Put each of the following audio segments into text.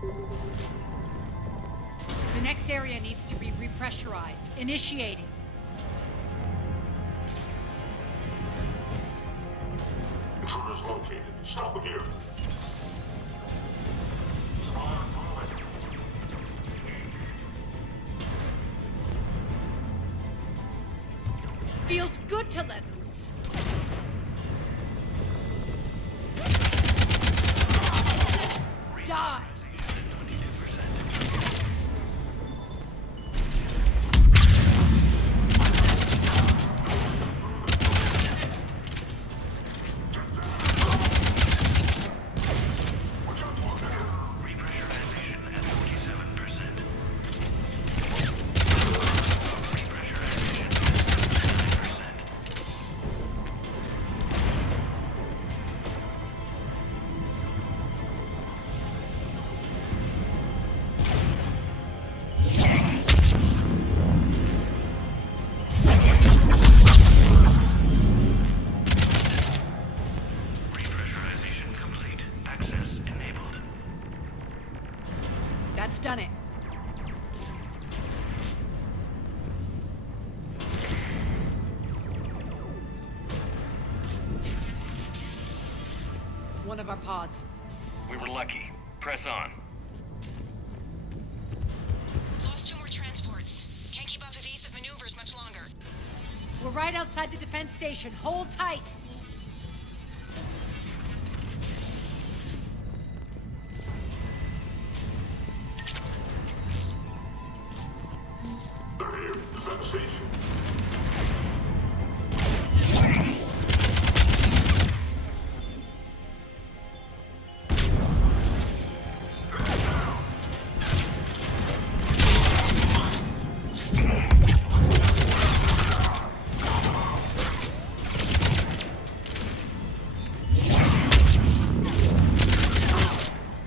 The next area needs to be repressurized. Initiating. Intruders located. Stop them here. Feels good to let loose. Die! That's done it. One of our pods. We were lucky. Press on. Lost 2 more transports. Can't keep up evasive maneuvers much longer. We're right outside the defense station. Hold tight. They're here. Defense station.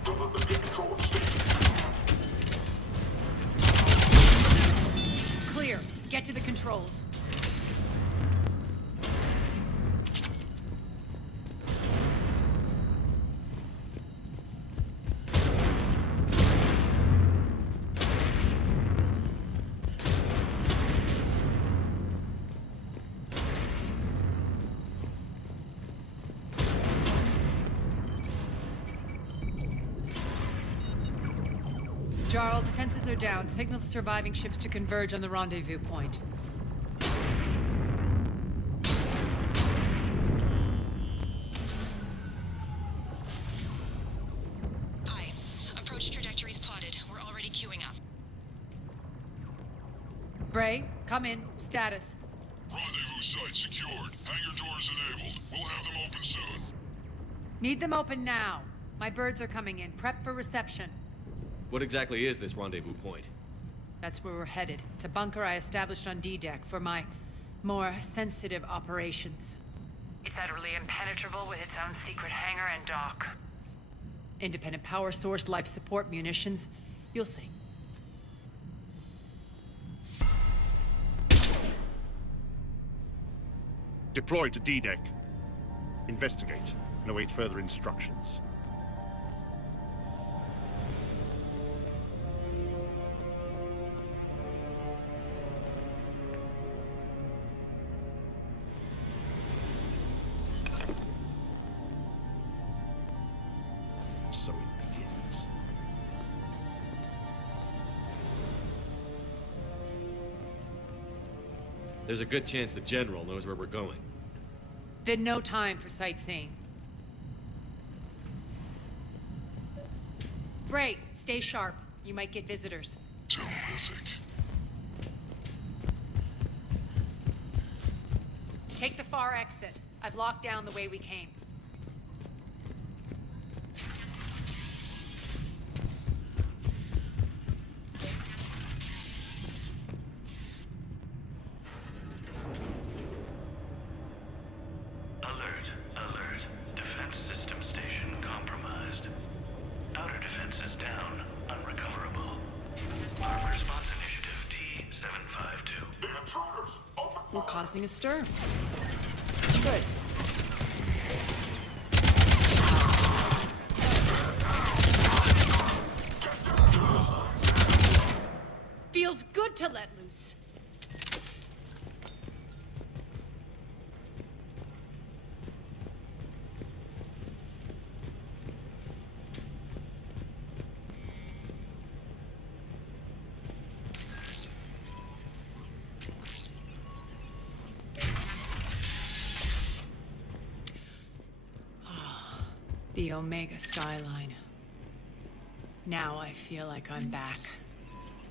Don't let them get control of the station. Clear. Get to the controls. Jarl, defenses are down. Signal the surviving ships to converge on the rendezvous point. Aye. Approach trajectories plotted. We're already queuing up. Bray, come in. Status. Rendezvous site secured. Hangar doors enabled. We'll have them open soon. Need them open now. My birds are coming in. Prep for reception. What exactly is this rendezvous point? That's where we're headed. It's a bunker I established on D-Deck for my more sensitive operations. It's utterly impenetrable with its own secret hangar and dock. Independent power source, life support, munitions. You'll see. Deploy to D-Deck. Investigate and await further instructions. So it begins. There's a good chance the General knows where we're going. Then no time for sightseeing. Bray, stay sharp. You might get visitors. Terrific. Take the far exit. I've locked down the way we came. Alert, alert. Defense system station compromised. Outer defenses down, unrecoverable. Armed response initiative T-752. The intruders! Open We're fire! causing a stir. Good. Get good to let loose. The Omega skyline. Now I feel like I'm back.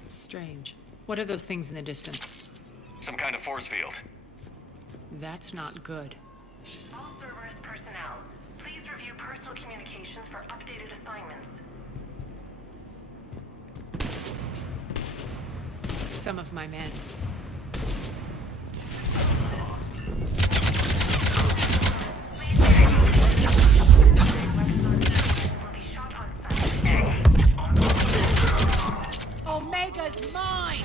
Strange. What are those things in the distance? Some kind of force field. That's not good. All Cerberus personnel, please review personal communications for updated assignments. Some of my men. Omega's mine!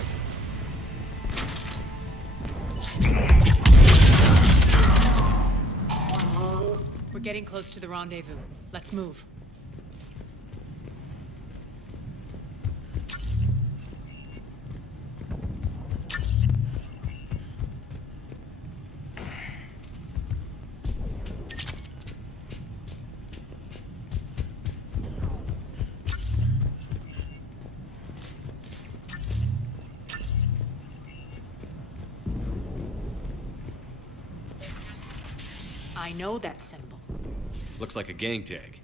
We're getting close to the rendezvous. Let's move. I know that symbol. Looks like a gang tag.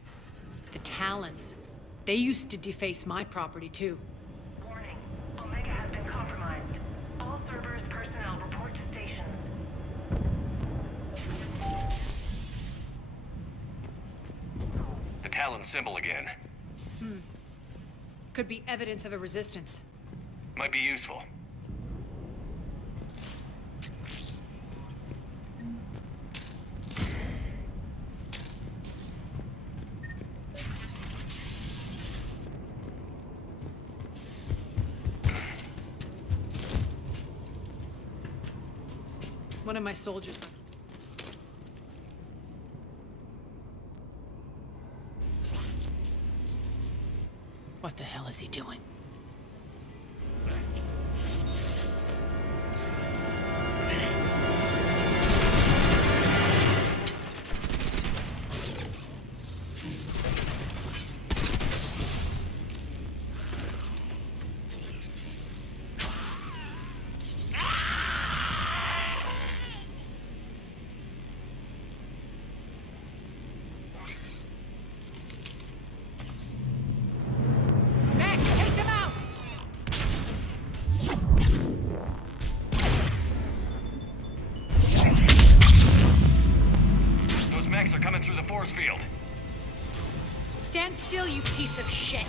The Talons. They used to deface my property, too. Warning. Omega has been compromised. All Cerberus personnel report to stations. The Talon symbol again. Could be evidence of a resistance. Might be useful. One of my soldiers. What the hell is he doing? Are coming through the force field. Stand still, you piece of shit!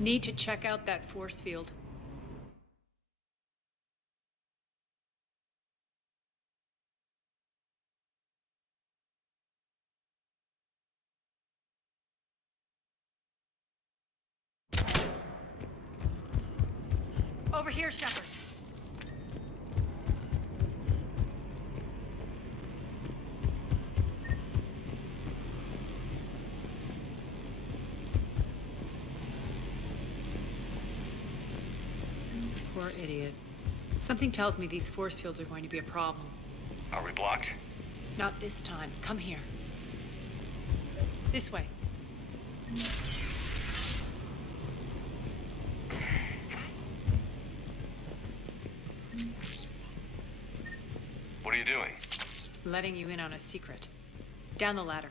Need to check out that force field. Over here, Shepard. Poor idiot. Something tells me these force fields are going to be a problem. Are we blocked? Not this time. Come here. This way. What are you doing? Letting you in on a secret. Down the ladder.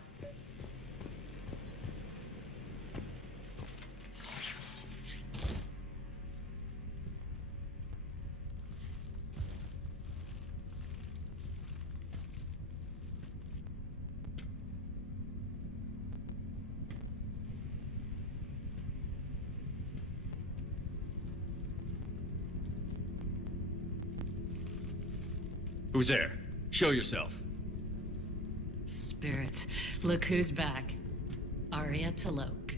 Who's there? Show yourself. Spirits, look who's back. Arya Talok.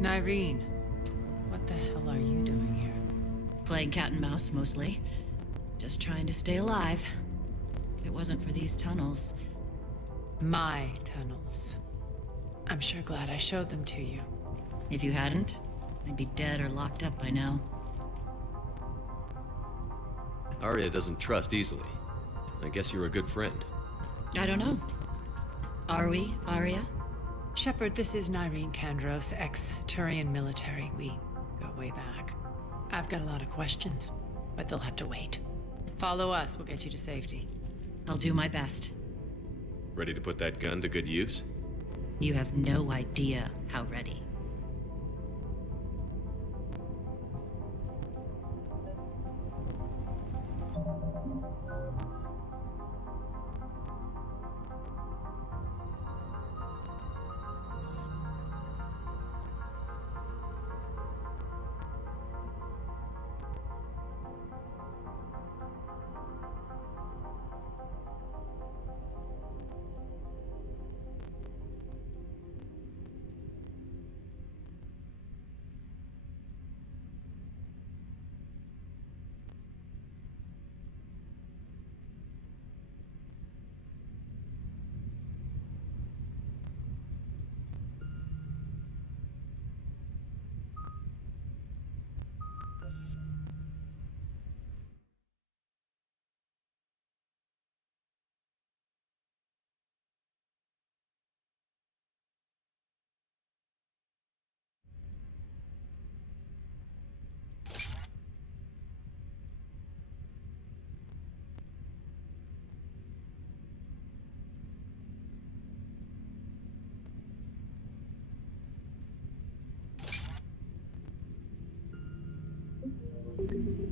Nyreen, what the hell are you doing here? Playing cat and mouse, mostly. Just trying to stay alive. If it wasn't for these tunnels... My tunnels. I'm sure glad I showed them to you. If you hadn't, I'd be dead or locked up by now. Arya doesn't trust easily. I guess you're a good friend. I don't know. Are we, Arya? Shepard, this is Nyreen Kandros, ex-Turian military. We go way back. I've got a lot of questions, but they'll have to wait. Follow us, we'll get you to safety. I'll do my best. Ready to put that gun to good use? You have no idea how ready.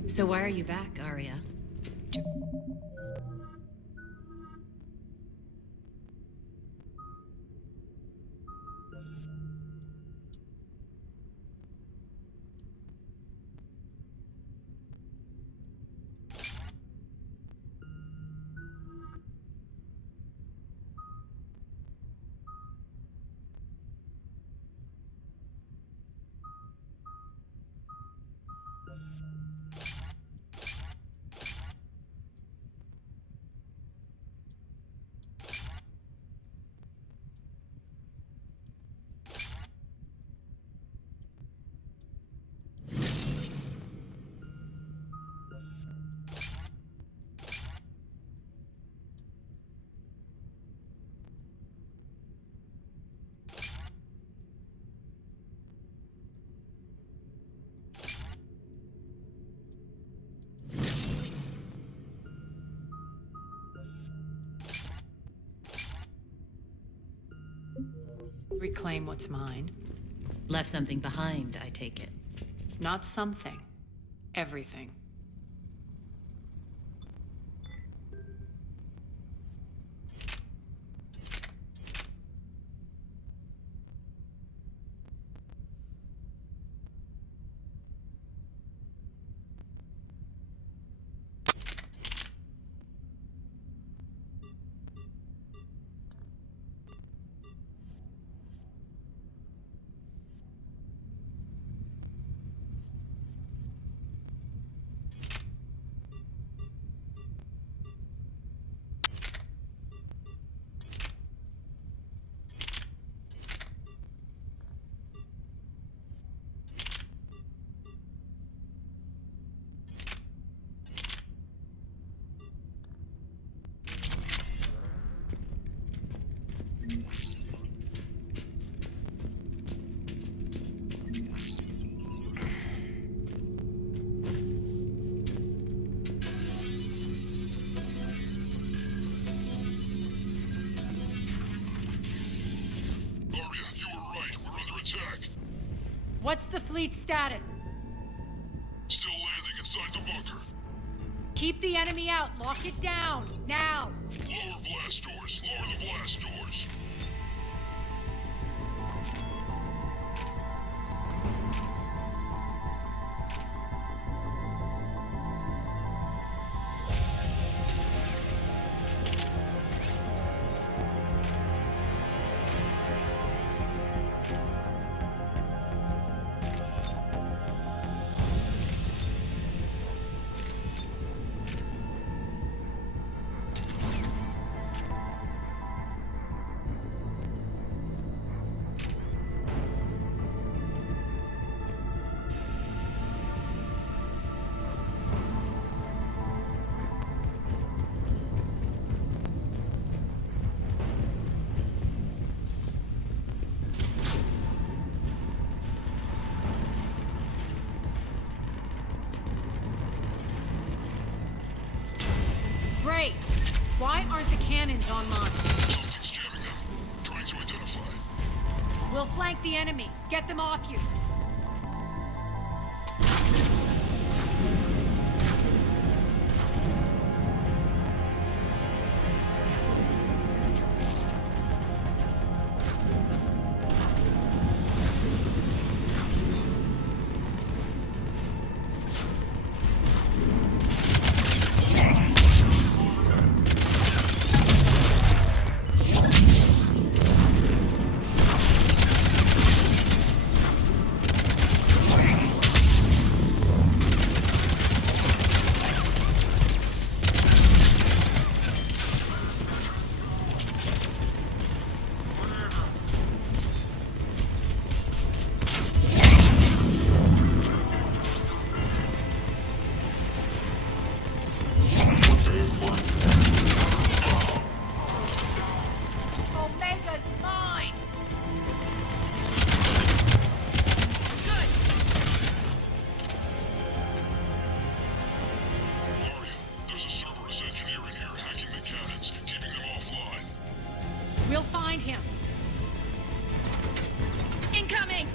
So why are you back, Arya? Reclaim what's mine. Left something behind, I take it. Not something. Everything. What's the fleet's status? Still landing inside the bunker. Keep the enemy out. Lock it down. Now. Lower blast doors. Lower the blast doors. Great. Why aren't the cannons online? Something's jamming them. Trying to identify. We'll flank the enemy. Get them off you. We'll find him. Incoming!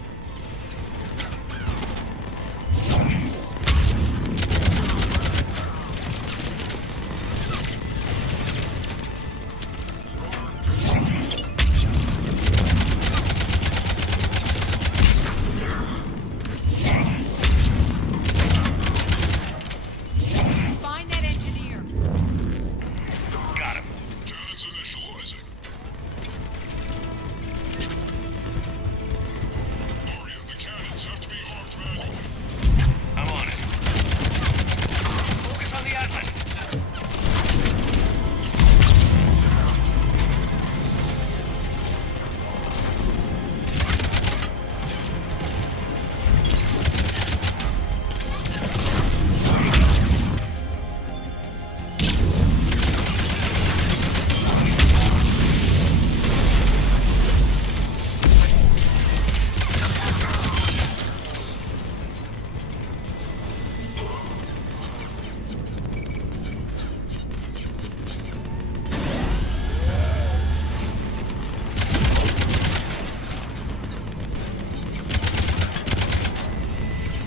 Find that engineer. Got him. Cannons initializing. Aria, the cannons have to be armed manually. I'm on it. Focus on the Atlas.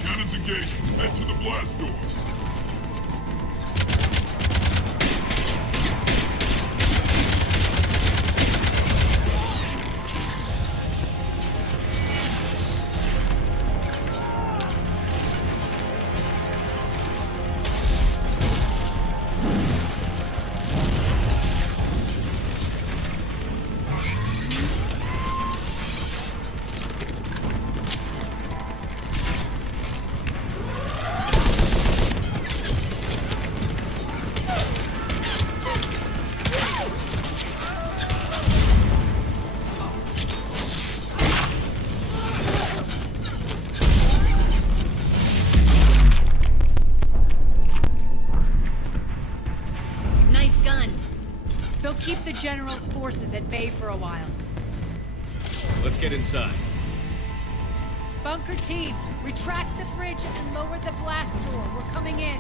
Cannons engaged. Head to the blast door. Nice guns. They'll keep the General's forces at bay for a while. Let's get inside. Bunker team, retract the bridge and lower the blast door. We're coming in.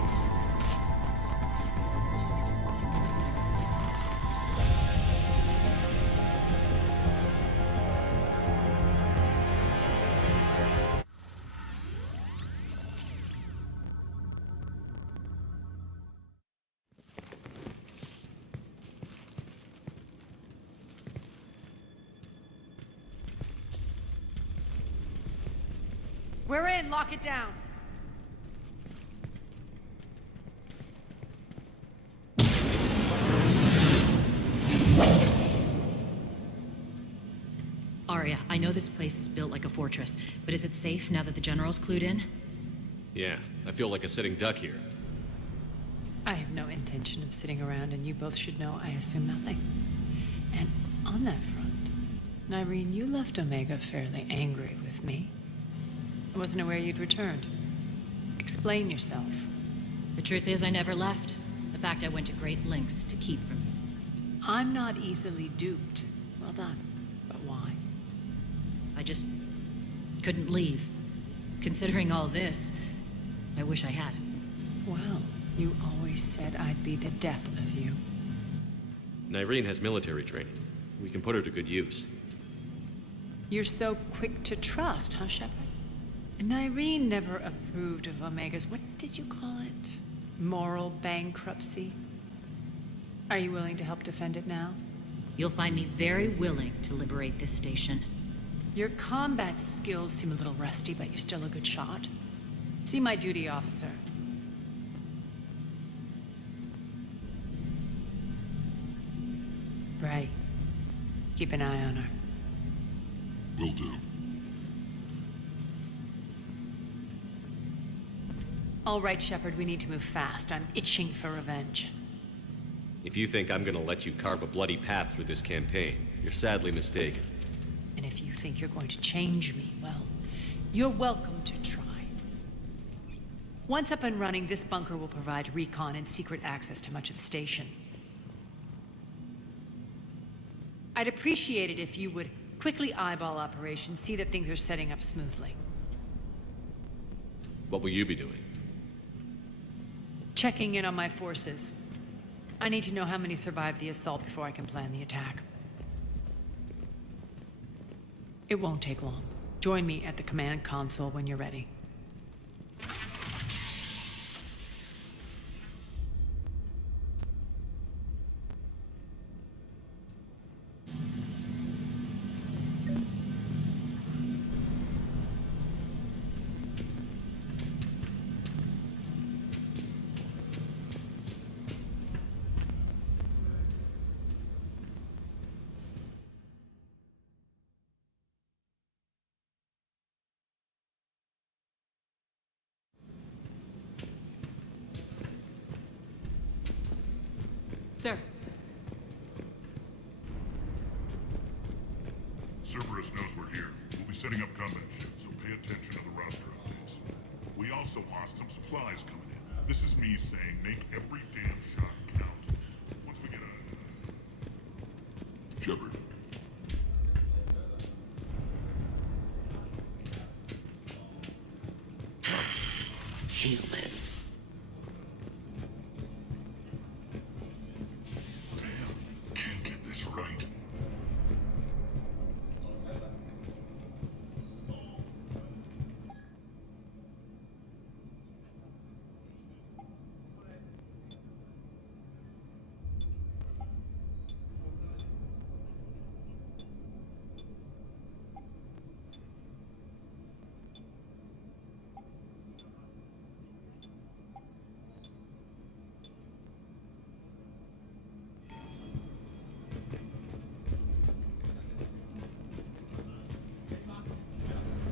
We're in. Lock it down. Arya, I know this place is built like a fortress, but is it safe now that the General's clued in? Yeah, I feel like a sitting duck here. I have no intention of sitting around, and you both should know I assume nothing. And on that front, Nyreen, you left Omega fairly angry with me. I wasn't aware you'd returned. Explain yourself. The truth is, I never left. In fact, I went to great lengths to keep from you. I'm not easily duped. Well done. But why? I just couldn't leave. Considering all this, I wish I had. Well, You always said I'd be the death of you. Nyreen has military training. We can put her to good use. You're so quick to trust, huh, Shepard? Nyreen never approved of Omega's, what did you call it? Moral bankruptcy? Are you willing to help defend it now? You'll find me very willing to liberate this station. Your combat skills seem a little rusty, but you're still a good shot. See my duty officer. Bray, keep an eye on her. Will do. All right, Shepard, we need to move fast. I'm itching for revenge. If you think I'm gonna let you carve a bloody path through this campaign, you're sadly mistaken. And if you think you're going to change me, well, you're welcome to try. Once up and running, this bunker will provide recon and secret access to much of the station. I'd appreciate it if you would quickly eyeball operations, see that things are setting up smoothly. What will you be doing? Checking in on my forces. I need to know how many survived the assault before I can plan the attack. It won't take long. Join me at the command console when you're ready. Sir. Cerberus knows we're here. We'll be setting up combat ships, so pay attention to the roster updates. We also lost some supplies coming in. This is me saying make every damn shot count. Once we get a... Shepard. Human. Can't get this right.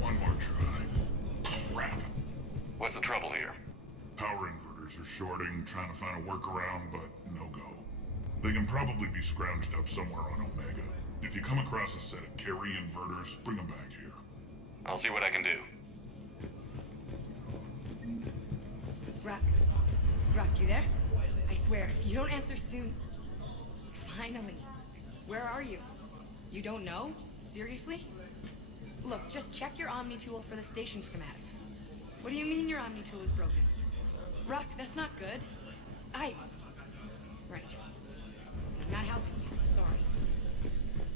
One more try. Crap. What's the trouble here? Power inverters are shorting, trying to find a workaround, but no go. They can probably be scrounged up somewhere on Omega. If you come across a set of carry inverters, bring them back here. I'll see what I can do. Rock. Rock, you there? I swear, if you don't answer soon... Finally. Where are you? You don't know? Seriously? Look, just check your Omni tool for the station schematics. What do you mean your Omni tool is broken? Rock, that's not good. Right. I'm not helping you, sorry.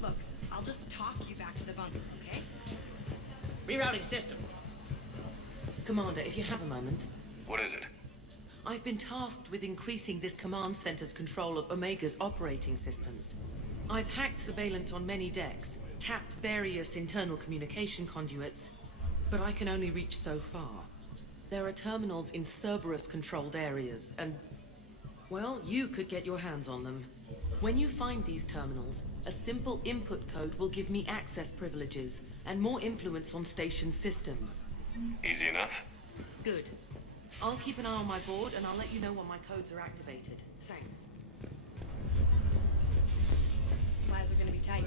Look, I'll just talk you back to the bunker, okay? Rerouting system. Commander, if you have a moment. What is it? I've been tasked with increasing this command center's control of Omega's operating systems. I've hacked surveillance on many decks, tapped various internal communication conduits, but I can only reach so far. There are terminals in Cerberus-controlled areas, and... well, you could get your hands on them. When you find these terminals, a simple input code will give me access privileges and more influence on station systems. Easy enough? Good. I'll keep an eye on my board, and I'll let you know when my codes are activated. Thanks. Supplies are gonna be tight.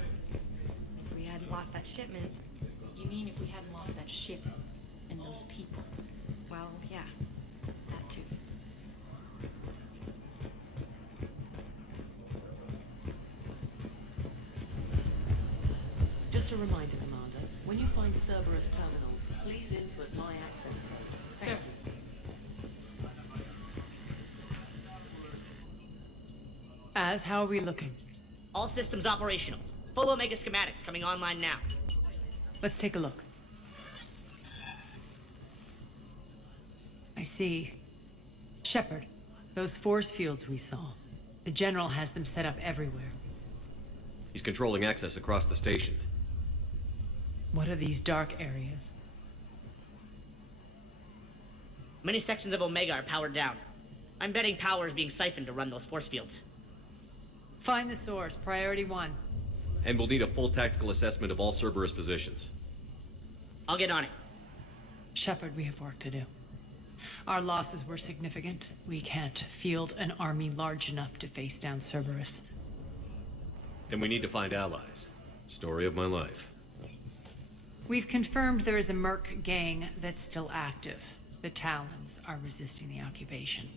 If we hadn't lost that shipment... You mean if we hadn't lost that ship and those people? Well, yeah. That too. Just a reminder, Commander, when you find Cerberus terminals, please input my access code. Thank you. How are we looking? All systems operational. Full Omega schematics coming online now. Let's take a look. I see. Shepard, those force fields we saw. The General has them set up everywhere. He's controlling access across the station. What are these dark areas? Many sections of Omega are powered down. I'm betting power is being siphoned to run those force fields. Find the source, priority 1. And we'll need a full tactical assessment of all Cerberus positions. I'll get on it. Shepard, we have work to do. Our losses were significant. We can't field an army large enough to face down Cerberus. Then we need to find allies. Story of my life. We've confirmed there is a Merc gang that's still active. The Talons are resisting the occupation.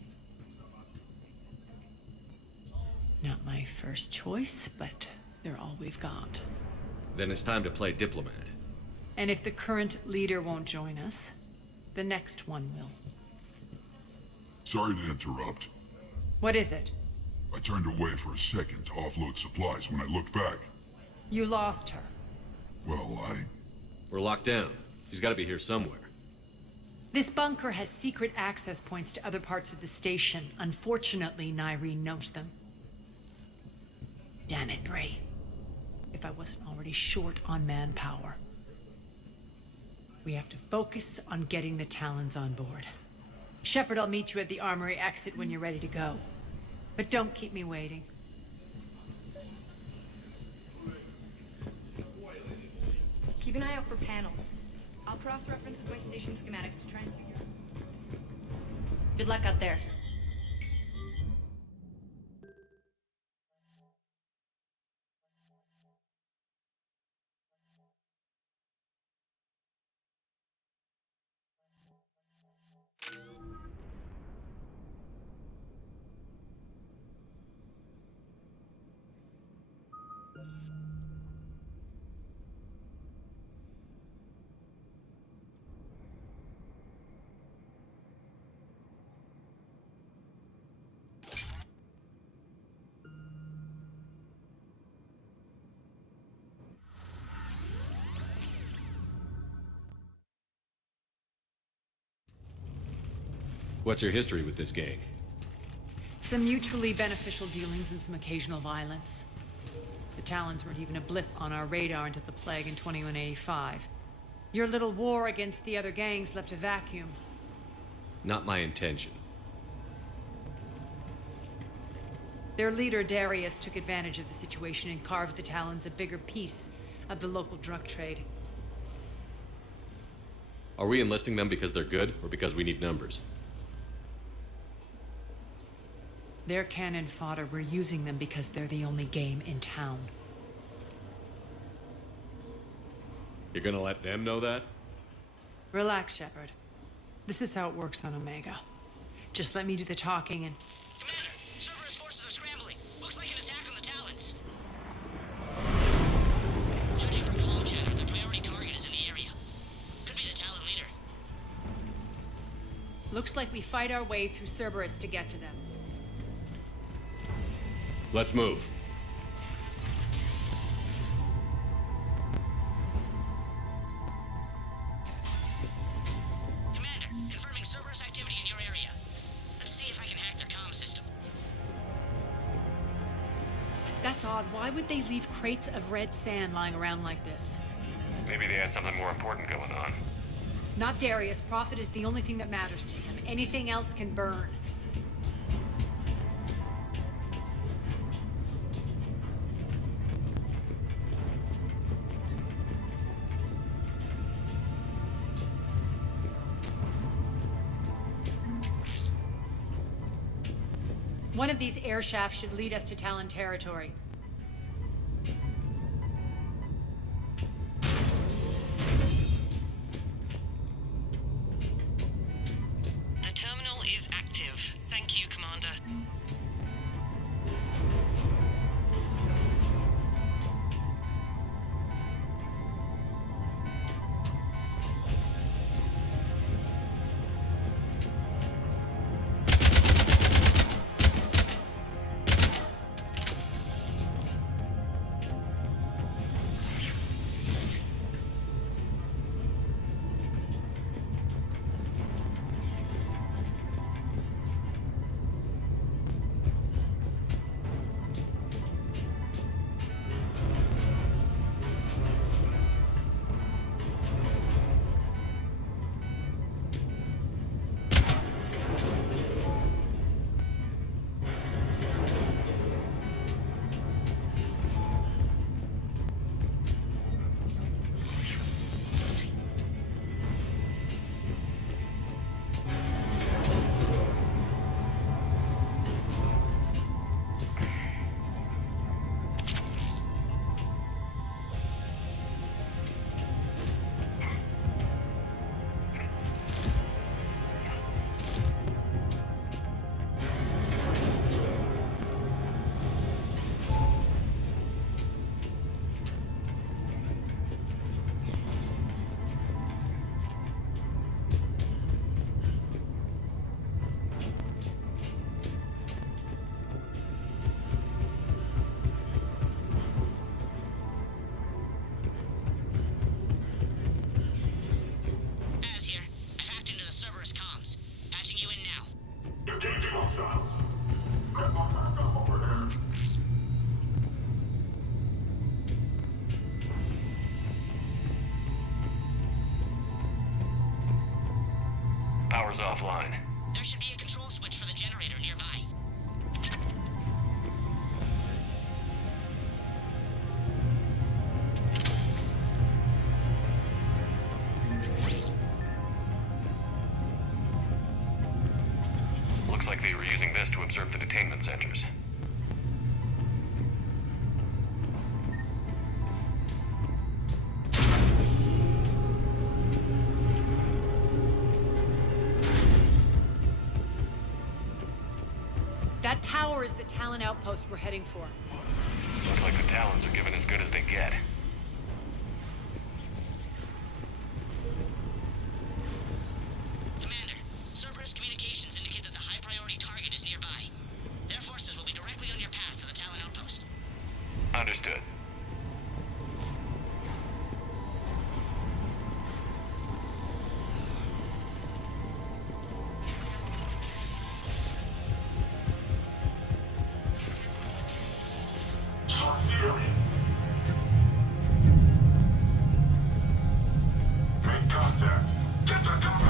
Not my first choice, but they're all we've got. Then it's time to play diplomat. And if the current leader won't join us, the next one will. Sorry to interrupt. What is it? I turned away for a second to offload supplies. When I looked back, You lost her. well, We're locked down. She's got to be here somewhere. This bunker has secret access points to other parts of the station. Unfortunately, Nyreen knows them. Damn it, Bray. If I wasn't already short on manpower. We have to focus on getting the Talons on board. Shepard, I'll meet you at the armory exit when you're ready to go. But don't keep me waiting. Keep an eye out for panels. I'll cross-reference with my station schematics to try and figure out. Good luck out there. What's your history with this gang? Some mutually beneficial dealings and some occasional violence. The Talons weren't even a blip on our radar until the plague in 2185. Your little war against the other gangs left a vacuum. Not my intention. Their leader, Darius, took advantage of the situation and carved the Talons a bigger piece of the local drug trade. Are we enlisting them because they're good, or because we need numbers? They're cannon fodder. We're using them because they're the only game in town. You're gonna let them know that? Relax, Shepard. This is how it works on Omega. Just let me do the talking and... Commander, Cerberus forces are scrambling. Looks like an attack on the Talons. Judging from comm chatter, their priority target is in the area. Could be the Talon leader. Looks like we fight our way through Cerberus to get to them. Let's move. Commander, confirming Cerberus activity in your area. Let's see if I can hack their comm system. That's odd. Why would they leave crates of red sand lying around like this? Maybe they had something more important going on. Not Darius. Profit is the only thing that matters to him. Anything else can burn. One of these air shafts should lead us to Talon territory. The terminal is active. Thank you, Commander. Power's offline. There should be a control switch for the generator nearby. Looks like they were using this to observe the detainment centers. That tower is the Talon outpost we're heading for. Looks like the Talons are giving as good as they get. Commander, Cerberus communications indicate that the high-priority target is nearby. Their forces will be directly on your path to the Talon outpost. Understood. Make contact. Get the cover.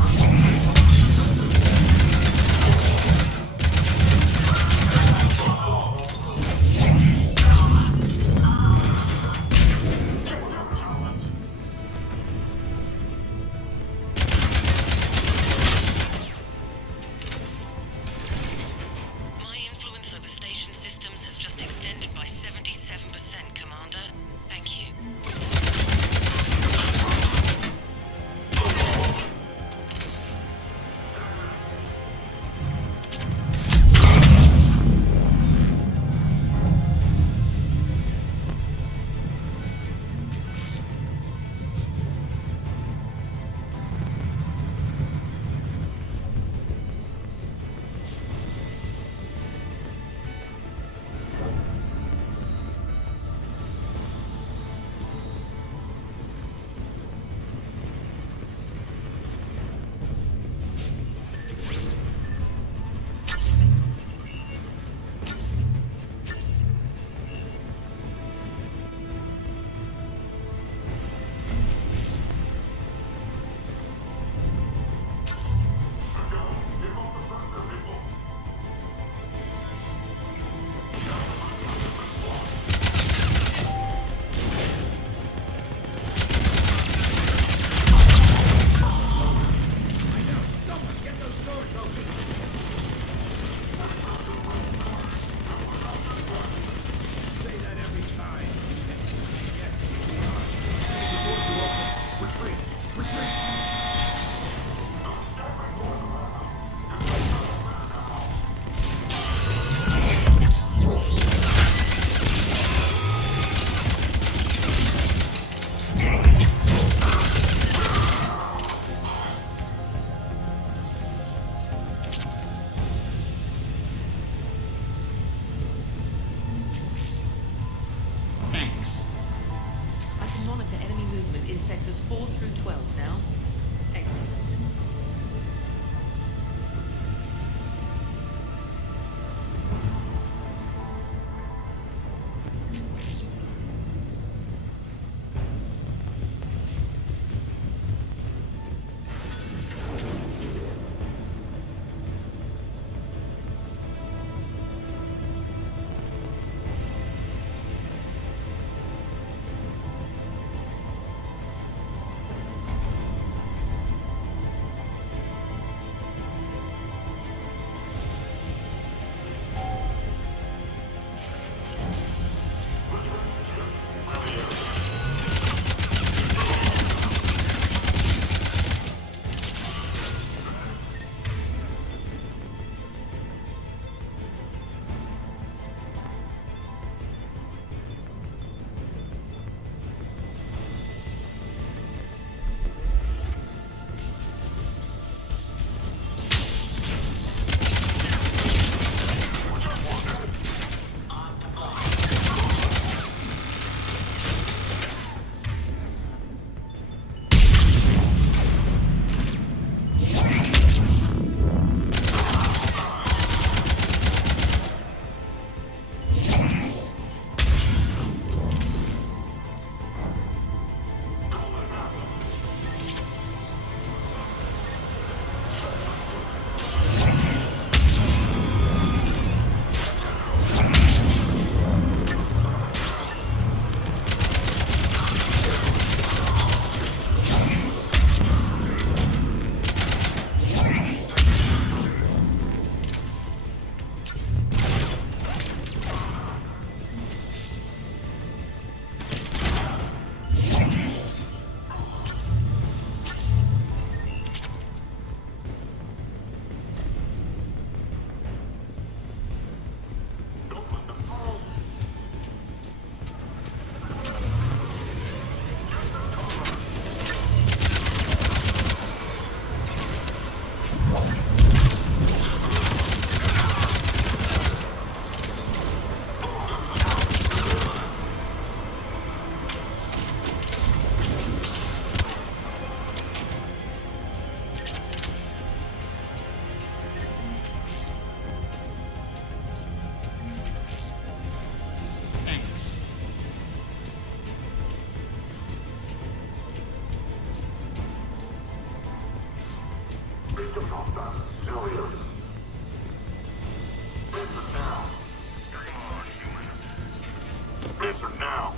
Answer now.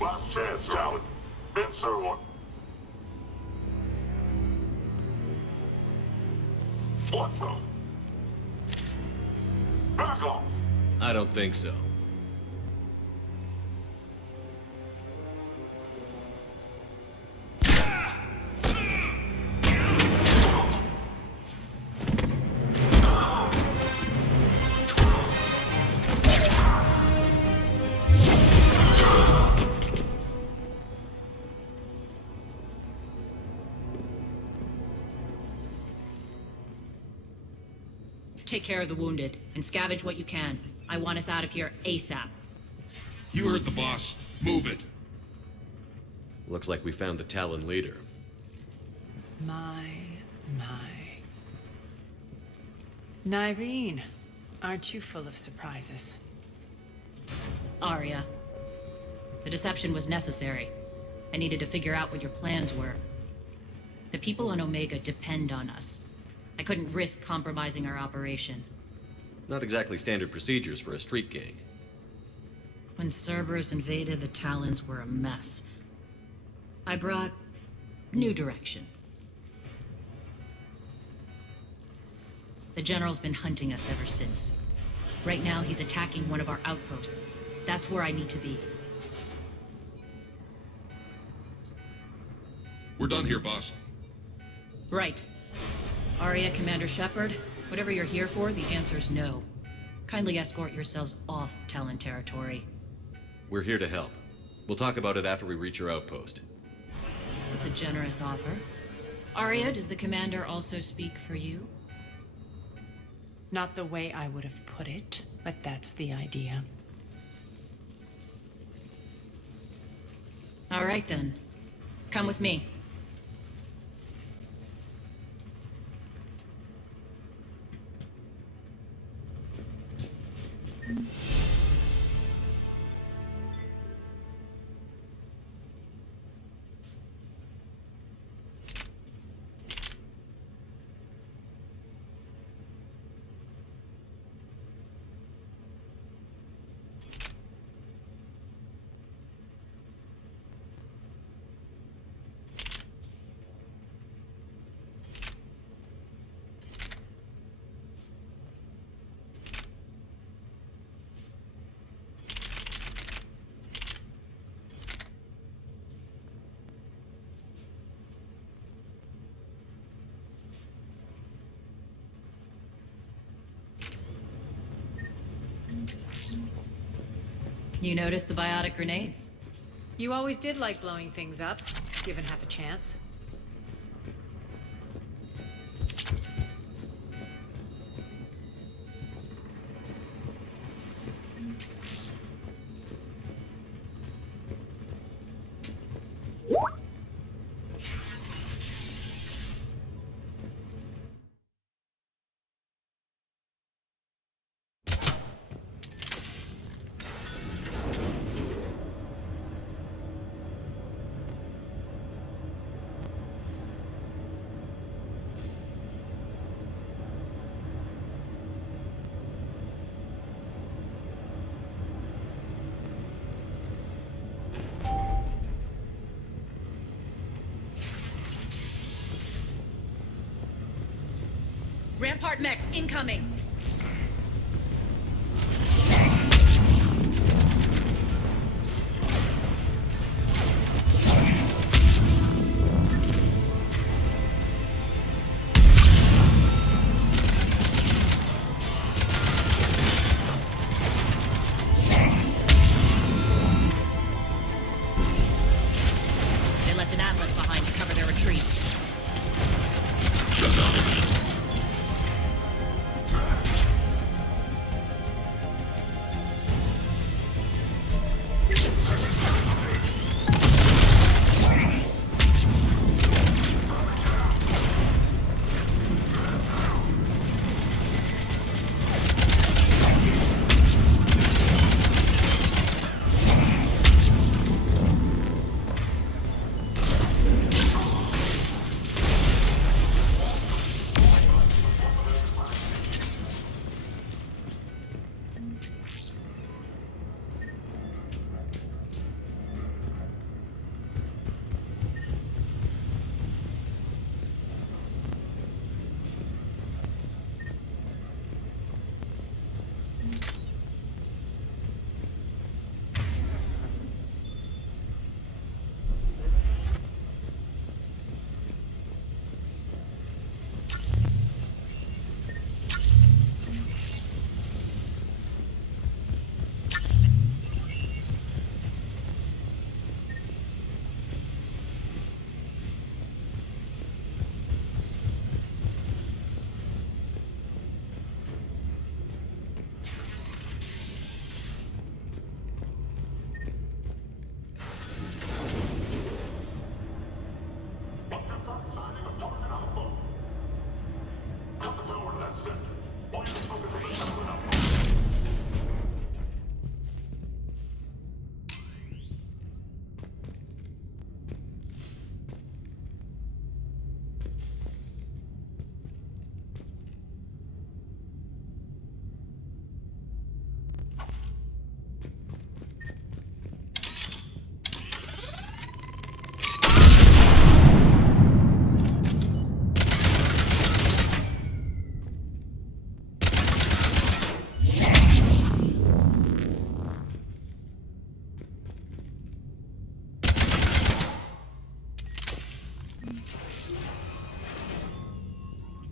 Last chance, Talon. Answer one. What the? Back off. I don't think so. Take care of the wounded, and scavenge what you can. I want us out of here ASAP. You heard the boss. Move it. Looks like we found the Talon leader. My. Nyreen, aren't you full of surprises? Arya. The deception was necessary. I needed to figure out what your plans were. The people on Omega depend on us. I couldn't risk compromising our operation. Not exactly standard procedures for a street gang. When Cerberus invaded, the Talons were a mess. I brought new direction. The General's been hunting us ever since. Right now, he's attacking one of our outposts. That's where I need to be. We're done here, boss. Right. Arya, Commander Shepard, whatever you're here for, the answer's no. Kindly escort yourselves off Talon territory. We're here to help. We'll talk about it after we reach your outpost. It's a generous offer. Arya, does the Commander also speak for you? Not the way I would have put it, but that's the idea. All right then. Come with me. You noticed the biotic grenades? You always did like blowing things up, given half a chance. Rampart mechs incoming! They left an Atlas behind to cover their retreat.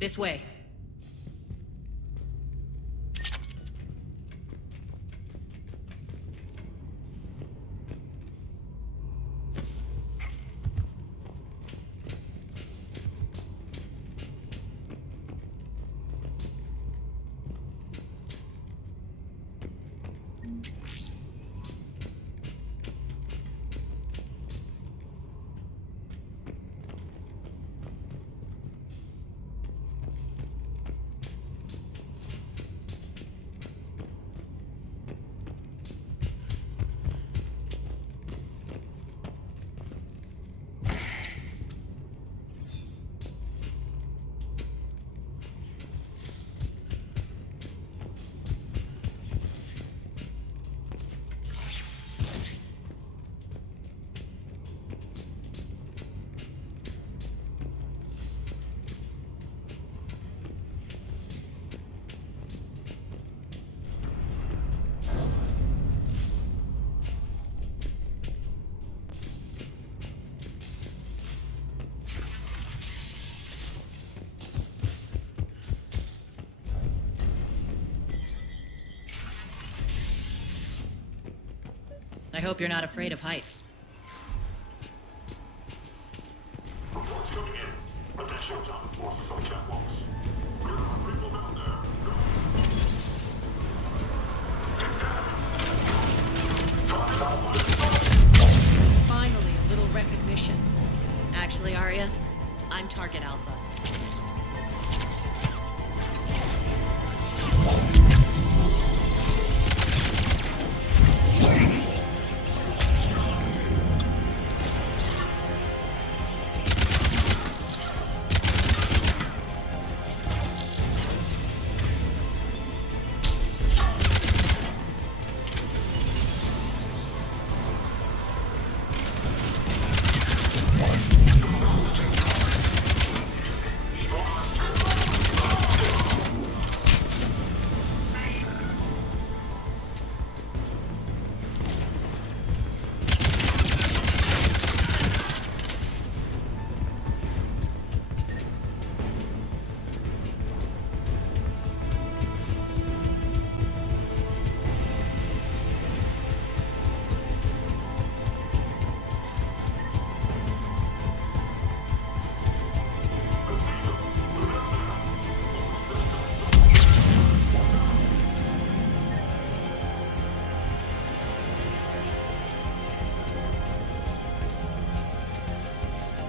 This way. I hope you're not afraid of heights. Reports coming in. Additional time forces on catwalks. There are people down there. Finally, a little recognition. Actually, Arya, I'm Target Alpha.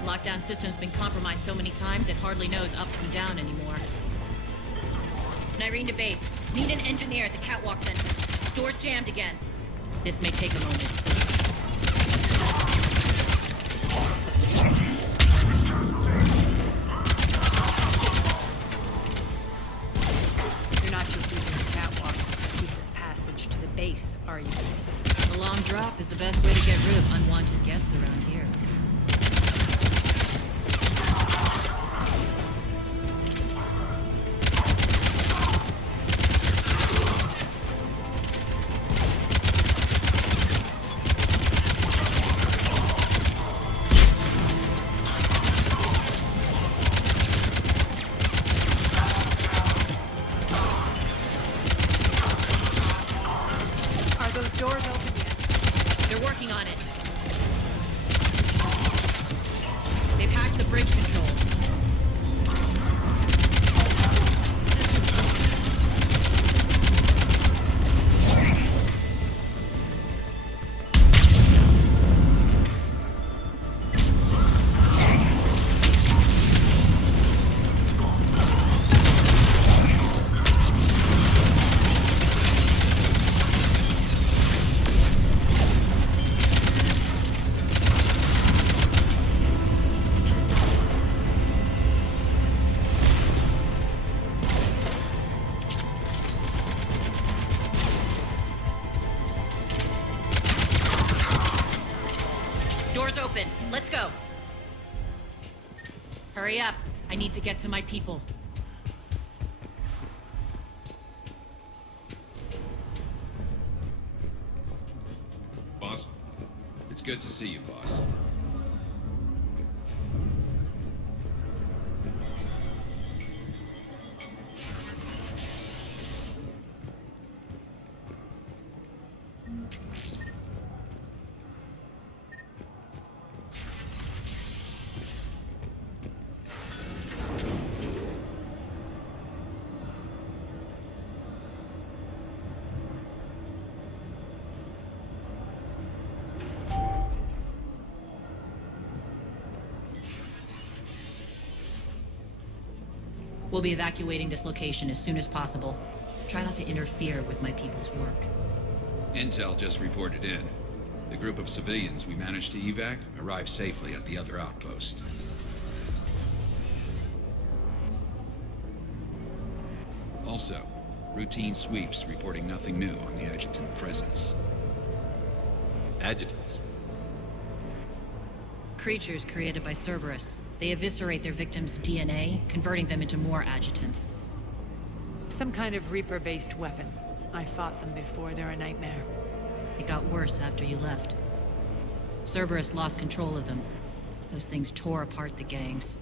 Lockdown system's been compromised so many times it hardly knows up from down anymore. Nyrene to base. Need an engineer at the catwalk entrance. Door's jammed again. This may take a moment. You're not just using the catwalk as a secret passage to the base, are you? The long drop is the best way to get rid of unwanted guests around here. Door's open. Let's go. Hurry up. I need to get to my people. Boss, it's good to see you, boss. We'll be evacuating this location as soon as possible. Try not to interfere with my people's work. Intel just reported in. The group of civilians we managed to evac arrived safely at the other outpost. Also, routine sweeps reporting nothing new on the adjutant presence. Adjutants? Creatures created by Cerberus. They eviscerate their victims' DNA, converting them into more adjutants. Some kind of Reaper-based weapon. I fought them before, they're a nightmare. It got worse after you left. Cerberus lost control of them. Those things tore apart the gangs,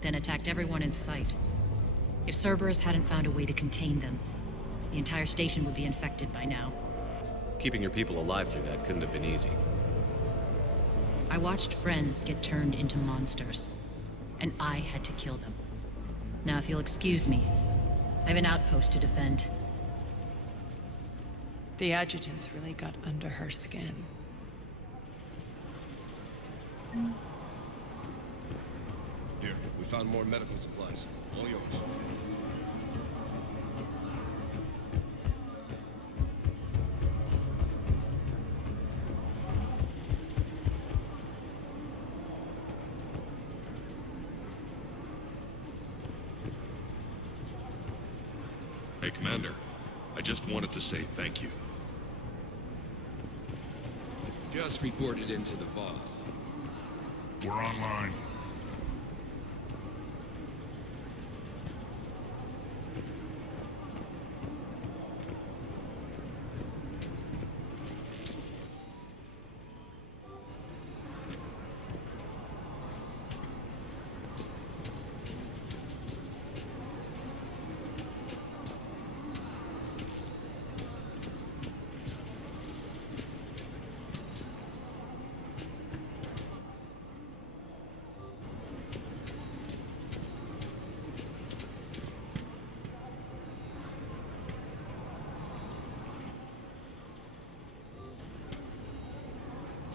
then attacked everyone in sight. If Cerberus hadn't found a way to contain them, the entire station would be infected by now. Keeping your people alive through that couldn't have been easy. I watched friends get turned into monsters, and I had to kill them. Now, if you'll excuse me, I have an outpost to defend. The adjutants really got under her skin. Here, we found more medical supplies. All yours. Hey, Commander. I just wanted to say thank you. Just reported into the boss. We're online.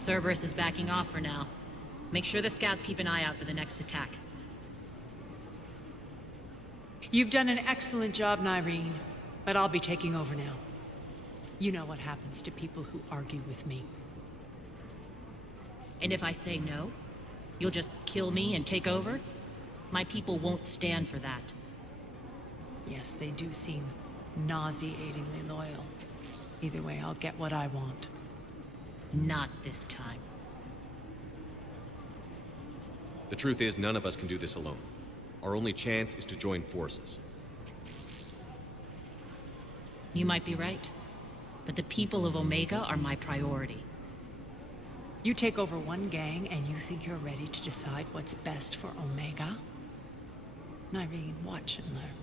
Cerberus is backing off for now. Make sure the scouts keep an eye out for the next attack. You've done an excellent job, Nyreen, but I'll be taking over now. You know what happens to people who argue with me. And if I say no, you'll just kill me and take over? My people won't stand for that. Yes, they do seem nauseatingly loyal. Either way, I'll get what I want. Not this time. The truth is, none of us can do this alone. Our only chance is to join forces. You might be right, but the people of Omega are my priority. You take over one gang and you think you're ready to decide what's best for Omega? Nyreen, watch and learn.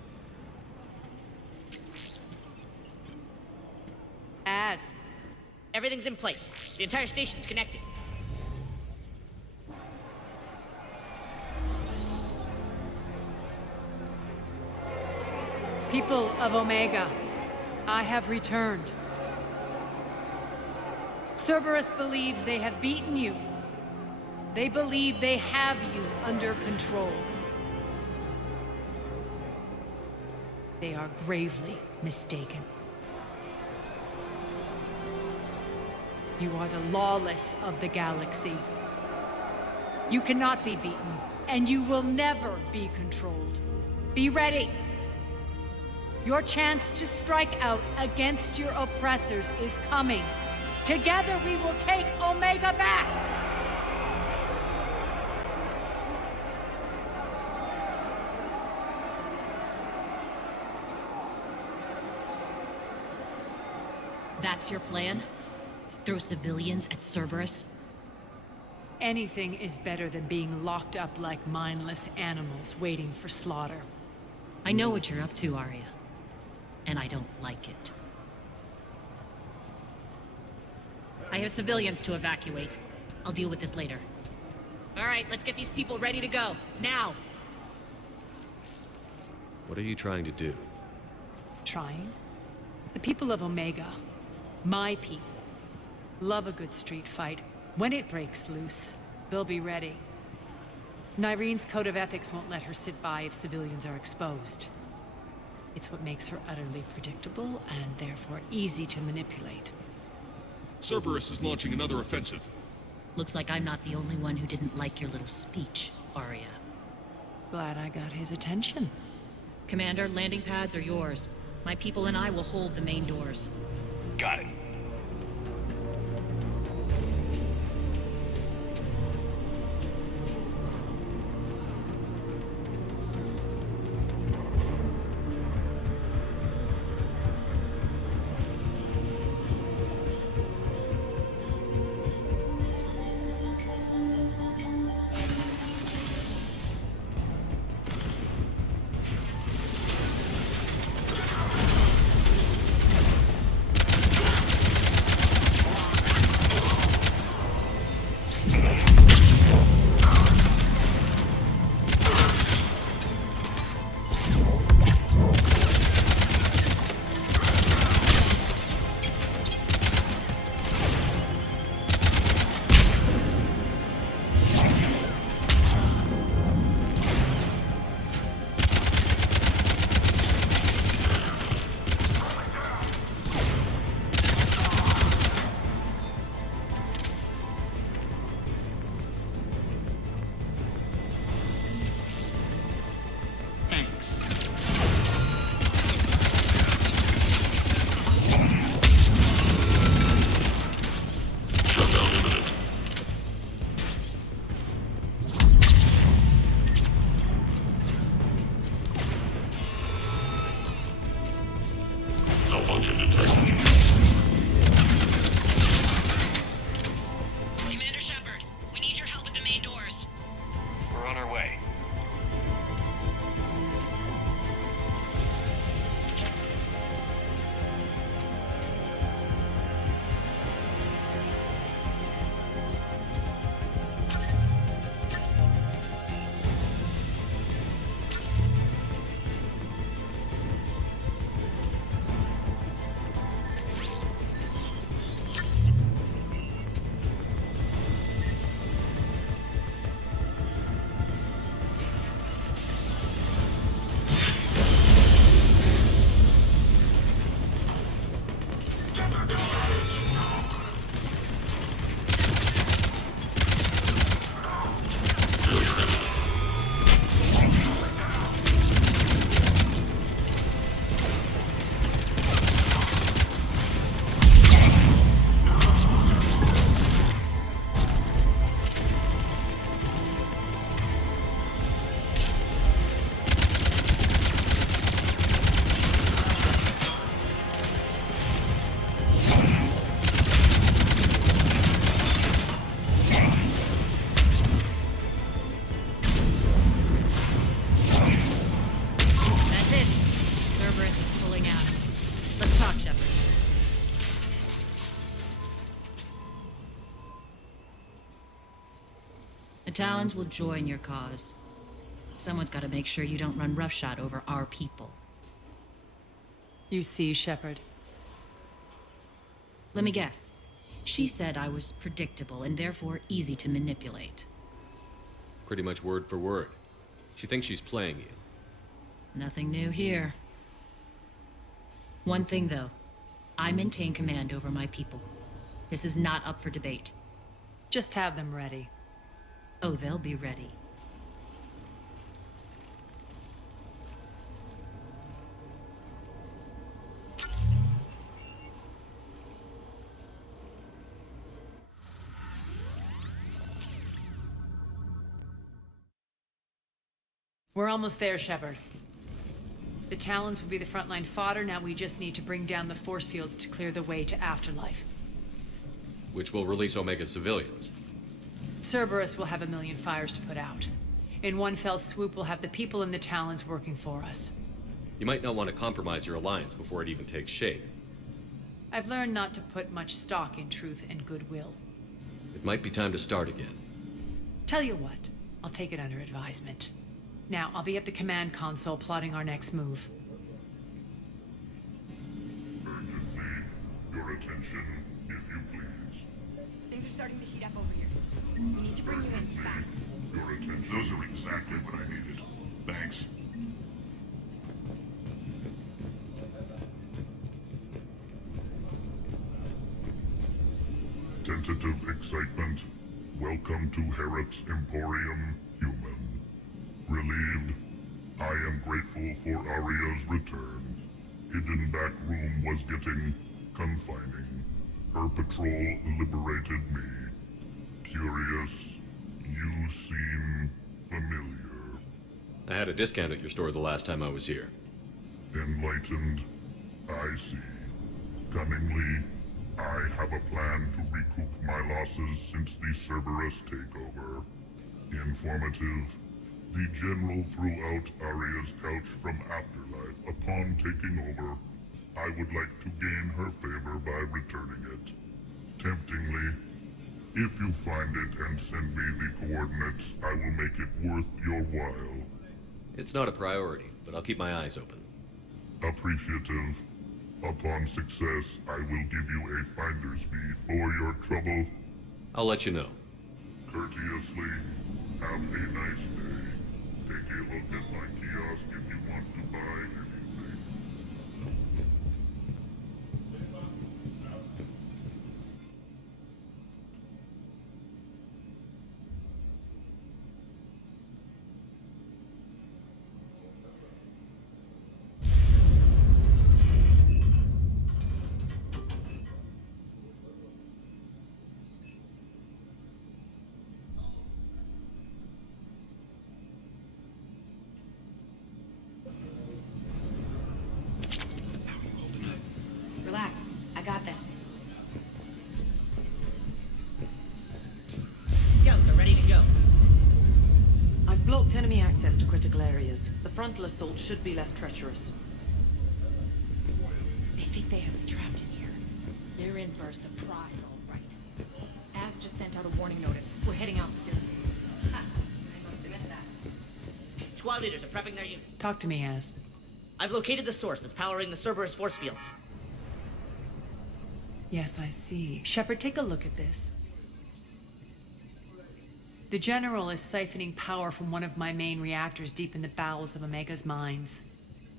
Everything's in place. The entire station's connected. People of Omega, I have returned. Cerberus believes they have beaten you. They believe they have you under control. They are gravely mistaken. You are the lawless of the galaxy. You cannot be beaten, and you will never be controlled. Be ready. Your chance to strike out against your oppressors is coming. Together we will take Omega back! That's your plan? Throw civilians at Cerberus? Anything is better than being locked up like mindless animals waiting for slaughter. I know what you're up to, Arya. And I don't like it. I have civilians to evacuate. I'll deal with this later. All right, let's get these people ready to go. Now! What are you trying to do? Trying? The people of Omega, my people, love a good street fight. When it breaks loose, they'll be ready. Nyrene's code of ethics won't let her sit by if civilians are exposed. It's what makes her utterly predictable and therefore easy to manipulate. Cerberus is launching another offensive. Looks like I'm not the only one who didn't like your little speech, Arya. Glad I got his attention. Commander, landing pads are yours. My people and I will hold the main doors. Got it. Malfunction detected. Commander Shepard, we need your help at the main doors. We're on our way. The Talons will join your cause. Someone's got to make sure you don't run roughshod over our people. You see, Shepard? Let me guess. She said I was predictable and therefore easy to manipulate. Pretty much word for word. She thinks she's playing you. Nothing new here. One thing, though. I maintain command over my people. This is not up for debate. Just have them ready. Oh, they'll be ready. We're almost there, Shepard. The Talons will be the frontline fodder. Now we just need to bring down the force fields to clear the way to Afterlife. Which will release Omega civilians. Cerberus will have a million fires to put out. In one fell swoop, we'll have the people in the Talons working for us. You might not want to compromise your alliance before it even takes shape. I've learned not to put much stock in truth and goodwill. It might be time to start again. Tell you what, I'll take it under advisement. Now, I'll be at the command console plotting our next move. Urgently, your attention, if you please. Things are starting to heat up over here. We need to bring you in fast. Your attention. Those are exactly what I needed. Thanks. Tentative excitement. Welcome to Herod's Emporium, human. Relieved. I am grateful for Aria's return. Hidden back room was getting confining. Her patrol liberated me. Curious. You seem familiar. I had a discount at your store the last time I was here. Enlightened. I see. Cunningly, I have a plan to recoup my losses since the Cerberus takeover. Informative. The General threw out Aria's couch from Afterlife upon taking over. I would like to gain her favor by returning it. Temptingly, if you find it and send me the coordinates, I will make it worth your while. It's not a priority, but I'll keep my eyes open. Appreciative. Upon success, I will give you a finder's fee for your trouble. I'll let you know. Courteously, have a nice day. Take a look at my kiosk if you want to buy anything. Relax. I got this. Scouts are ready to go. I've blocked enemy access to critical areas. The frontal assault should be less treacherous. They think they have us trapped in here. They're in for a surprise, all right. Az just sent out a warning notice. We're heading out soon. Ha! I must have missed that. Squad leaders are prepping their unit. Talk to me, Az. I've located the source that's powering the Cerberus force fields. Yes, I see. Shepard, take a look at this. The General is siphoning power from one of my main reactors deep in the bowels of Omega's mines.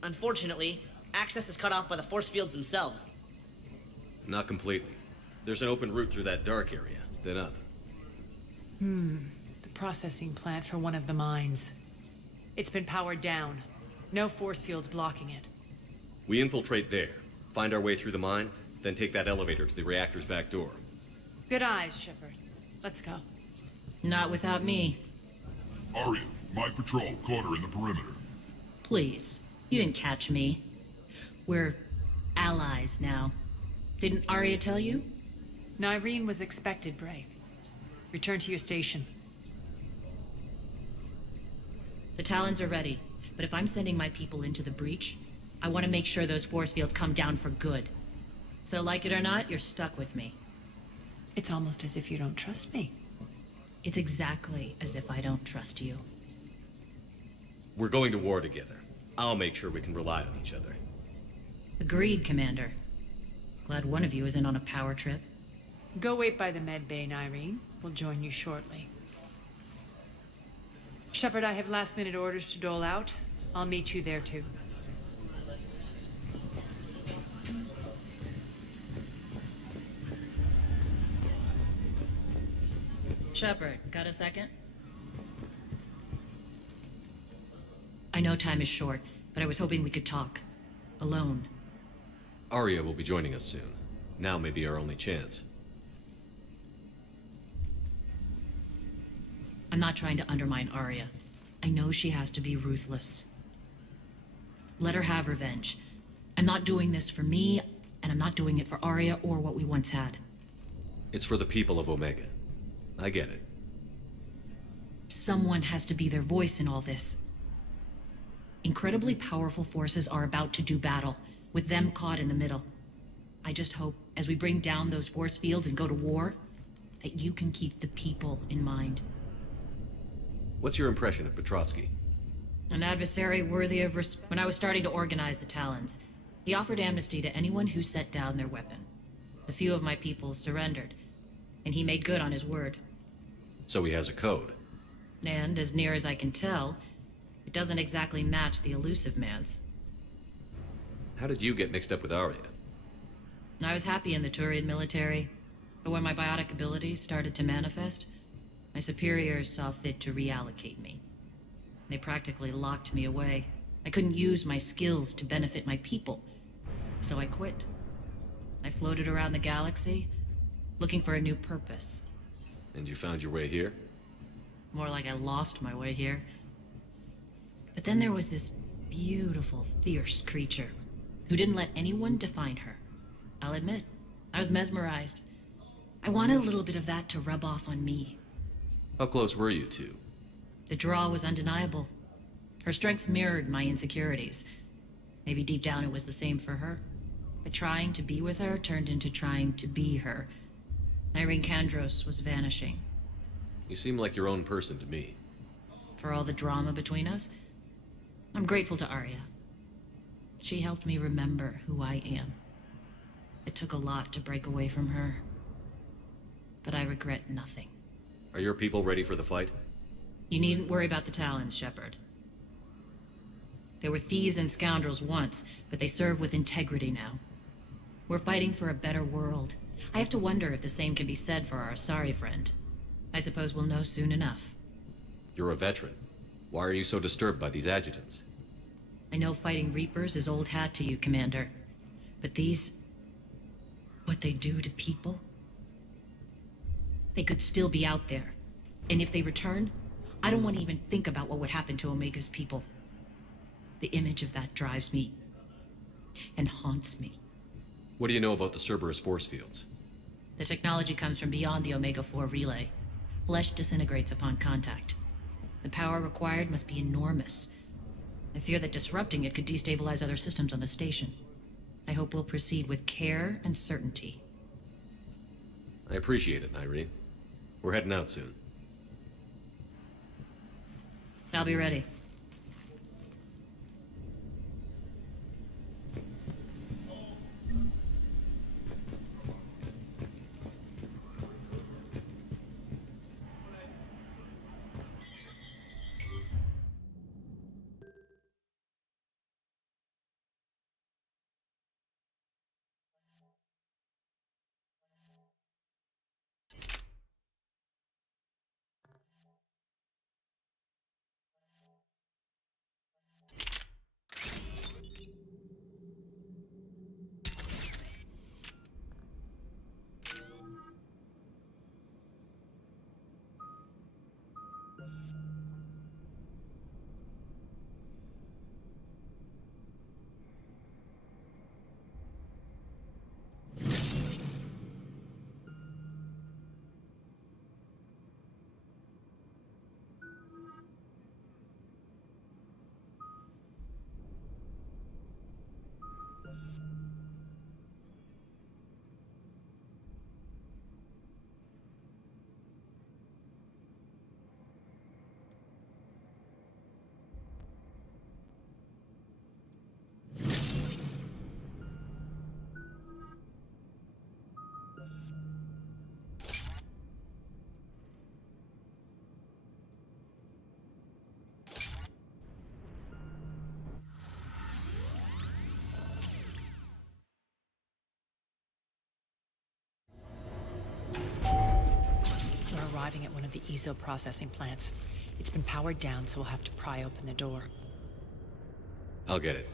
Unfortunately, access is cut off by the force fields themselves. Not completely. There's an open route through that dark area, then up. The processing plant for one of the mines. It's been powered down. No force fields blocking it. We infiltrate there, find our way through the mine, then take that elevator to the reactor's back door. Good eyes, Shepard. Let's go. Not without me. Aria, my patrol caught her in the perimeter. Please. You didn't catch me. We're allies now. Didn't Aria tell you? Nyreen was expected, Bray. Return to your station. The Talons are ready, but if I'm sending my people into the breach, I want to make sure those force fields come down for good. So like it or not, you're stuck with me. It's almost as if you don't trust me. It's exactly as if I don't trust you. We're going to war together. I'll make sure we can rely on each other. Agreed, Commander. Glad one of you isn't on a power trip. Go wait by the med bay, Nyreen. We'll join you shortly. Shepard, I have last-minute orders to dole out. I'll meet you there, too. Shepard, got a second? I know time is short, but I was hoping we could talk. Alone. Aria will be joining us soon. Now may be our only chance. I'm not trying to undermine Aria. I know she has to be ruthless. Let her have revenge. I'm not doing this for me, and I'm not doing it for Aria or what we once had. It's for the people of Omega. I get it. Someone has to be their voice in all this. Incredibly powerful forces are about to do battle, with them caught in the middle. I just hope, as we bring down those force fields and go to war, that you can keep the people in mind. What's your impression of Petrovsky? An adversary worthy of when I was starting to organize the Talons, he offered amnesty to anyone who set down their weapon. A few of my people surrendered, and he made good on his word. So he has a code. And, as near as I can tell, it doesn't exactly match the elusive man's. How did you get mixed up with Arya? I was happy in the Turian military, but when my biotic abilities started to manifest, my superiors saw fit to reallocate me. They practically locked me away. I couldn't use my skills to benefit my people, so I quit. I floated around the galaxy, looking for a new purpose. And you found your way here? More like I lost my way here. But then there was this beautiful, fierce creature who didn't let anyone define her. I'll admit, I was mesmerized. I wanted a little bit of that to rub off on me. How close were you two? The draw was undeniable. Her strengths mirrored my insecurities. Maybe deep down it was the same for her. But trying to be with her turned into trying to be her. Irene Kandros was vanishing. You seem like your own person to me. For all the drama between us, I'm grateful to Arya. She helped me remember who I am. It took a lot to break away from her, but I regret nothing. Are your people ready for the fight? You needn't worry about the Talons, Shepard. They were thieves and scoundrels once, but they serve with integrity now. We're fighting for a better world. I have to wonder if the same can be said for our Asari friend. I suppose we'll know soon enough. You're a veteran. Why are you so disturbed by these adjutants? I know fighting Reapers is old hat to you, Commander. But these... what they do to people? They could still be out there. And if they return, I don't want to even think about what would happen to Omega's people. The image of that drives me and haunts me. What do you know about the Cerberus force fields? The technology comes from beyond the Omega-4 relay. Flesh disintegrates upon contact. The power required must be enormous. I fear that disrupting it could destabilize other systems on the station. I hope we'll proceed with care and certainty. I appreciate it, Irene. We're heading out soon. I'll be ready. We're arriving at one of the ESO processing plants. It's been powered down, so we'll have to pry open the door. I'll get it.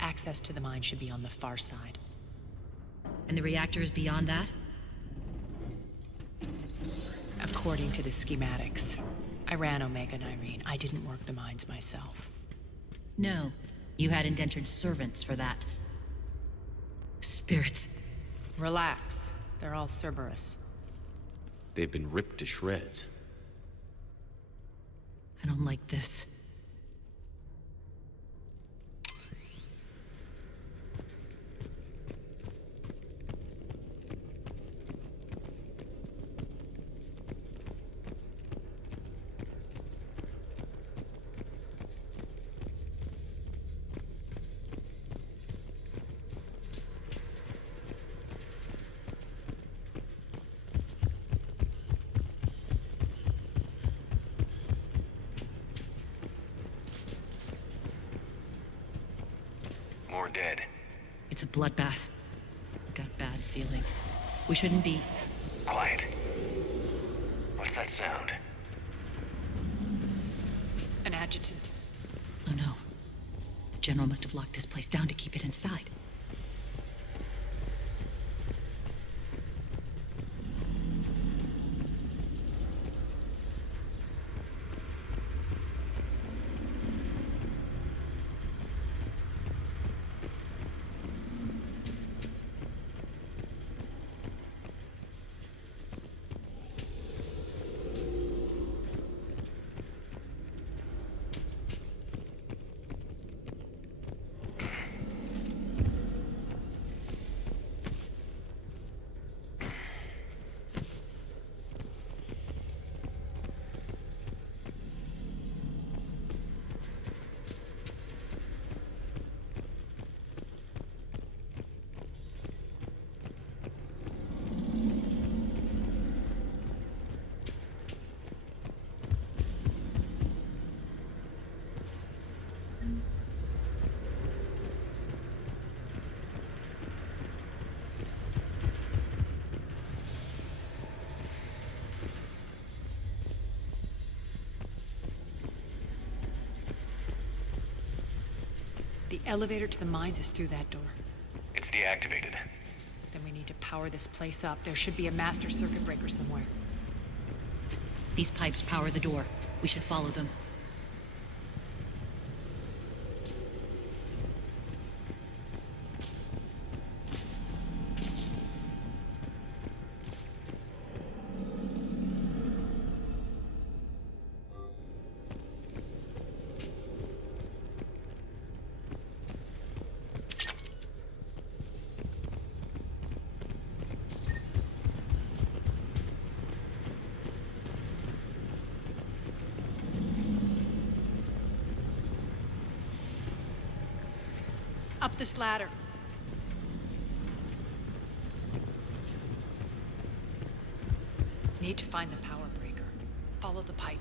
Access to the mine should be on the far side. And the reactor is beyond that? According to the schematics. I ran Omega and Irene. I didn't work the mines myself. No. You had indentured servants for that. Spirits. Relax. They're all Cerberus. They've been ripped to shreds. I don't like this. dead. It's a bloodbath. Got a bad feeling. We shouldn't be... Quiet. What's that sound? An adjutant. Oh no. The General must have locked this place down to keep it inside. The elevator to the mines is through that door. It's deactivated. Then we need to power this place up. There should be a master circuit breaker somewhere. These pipes power the door. We should follow them. Up this ladder. Need to find the power breaker. Follow the pipe.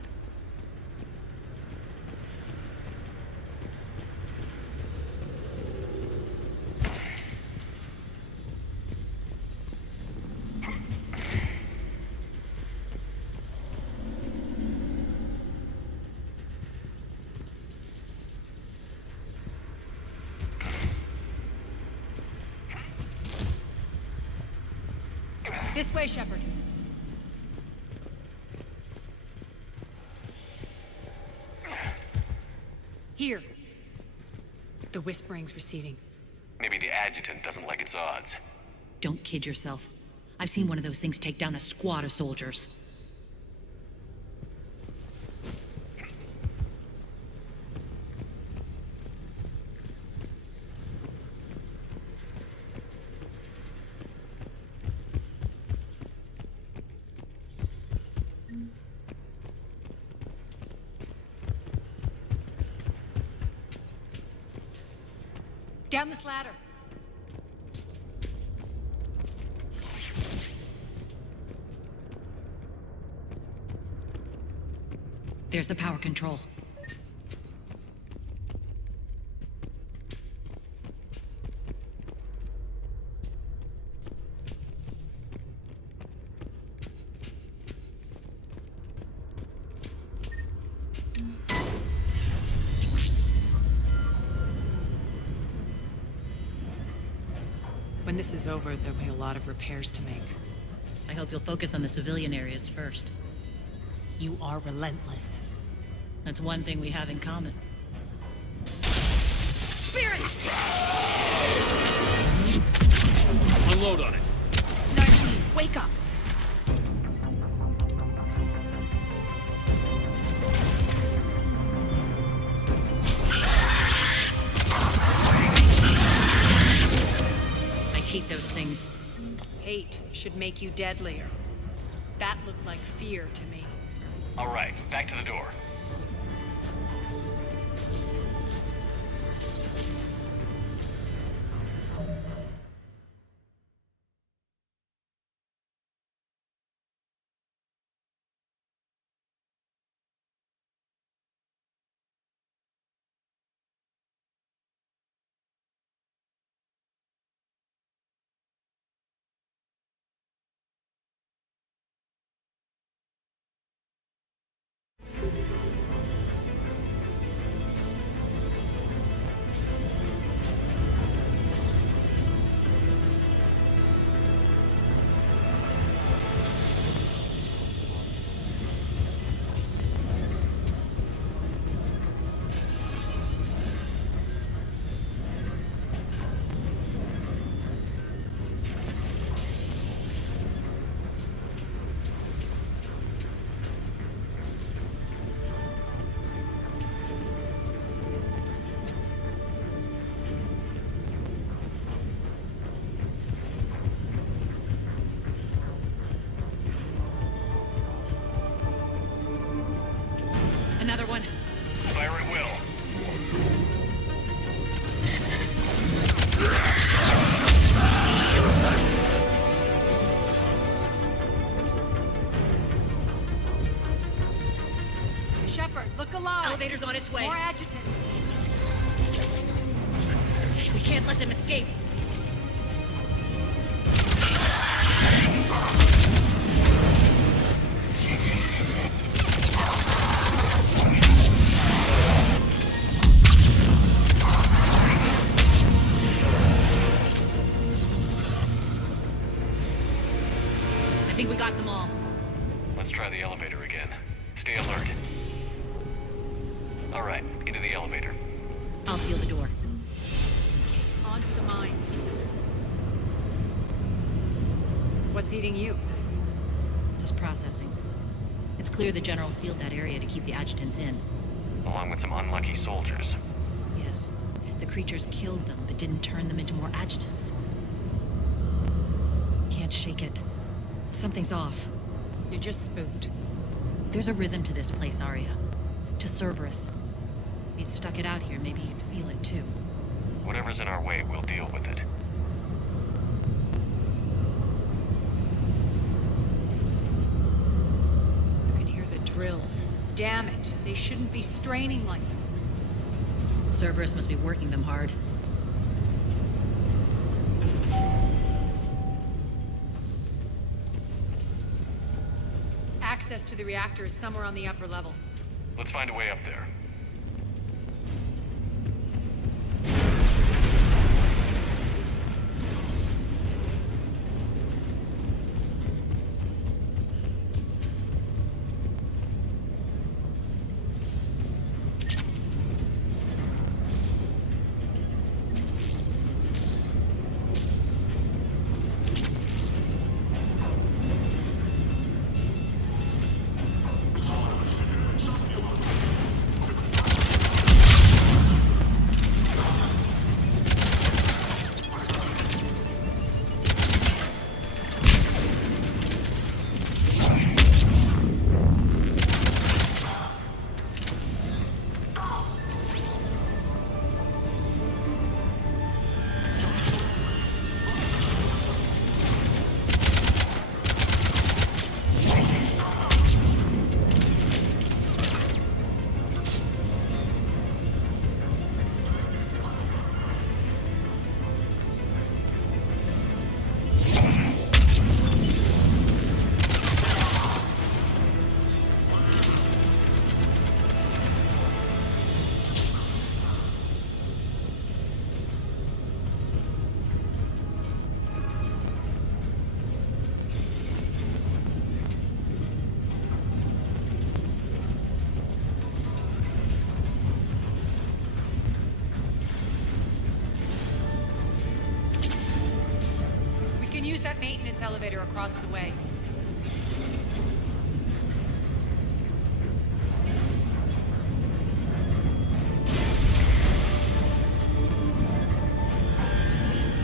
This way, Shepard. Here. The whispering's receding. Maybe the adjutant doesn't like its odds. Don't kid yourself. I've seen one of those things take down a squad of soldiers. Down this ladder. There's the power control. When this is over, there'll be a lot of repairs to make. I hope you'll focus on the civilian areas first. You are relentless. That's one thing we have in common. Spirit! Unload on it. 19, wake up! I hate those things. Hate should make you deadlier. That looked like fear to me. All right, back to the door. alive. Elevator's on its way. More adjutants. We can't let them escape. I think we got them all. Let's try the elevator again. Stay alert. All right, into the elevator. I'll seal the door. On to the mines. What's eating you? Just processing. It's clear the General sealed that area to keep the adjutants in. Along with some unlucky soldiers. Yes. The creatures killed them, but didn't turn them into more adjutants. Can't shake it. Something's off. You're just spooked. There's a rhythm to this place, Arya. To Cerberus. If you'd stuck it out here, maybe you'd feel it too. Whatever's in our way, we'll deal with it. You can hear the drills. Damn it. They shouldn't be straining like that. Cerberus must be working them hard. Access to the reactor is somewhere on the upper level. Let's find a way up there. Use that maintenance elevator across the way.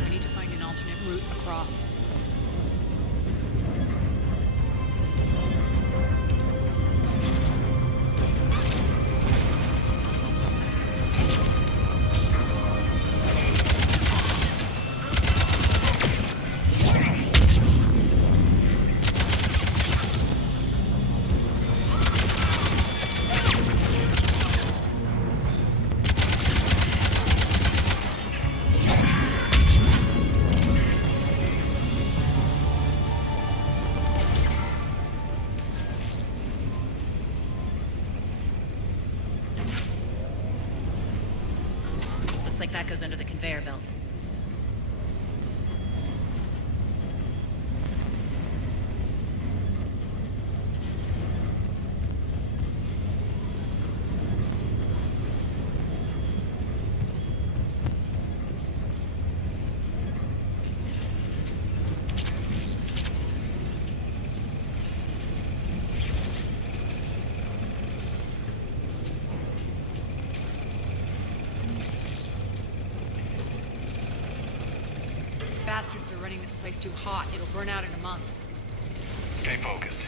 We need to find an alternate route across. Looks like that goes under the conveyor belt. Bastards are running this place too hot. It'll burn out in a month. Stay focused.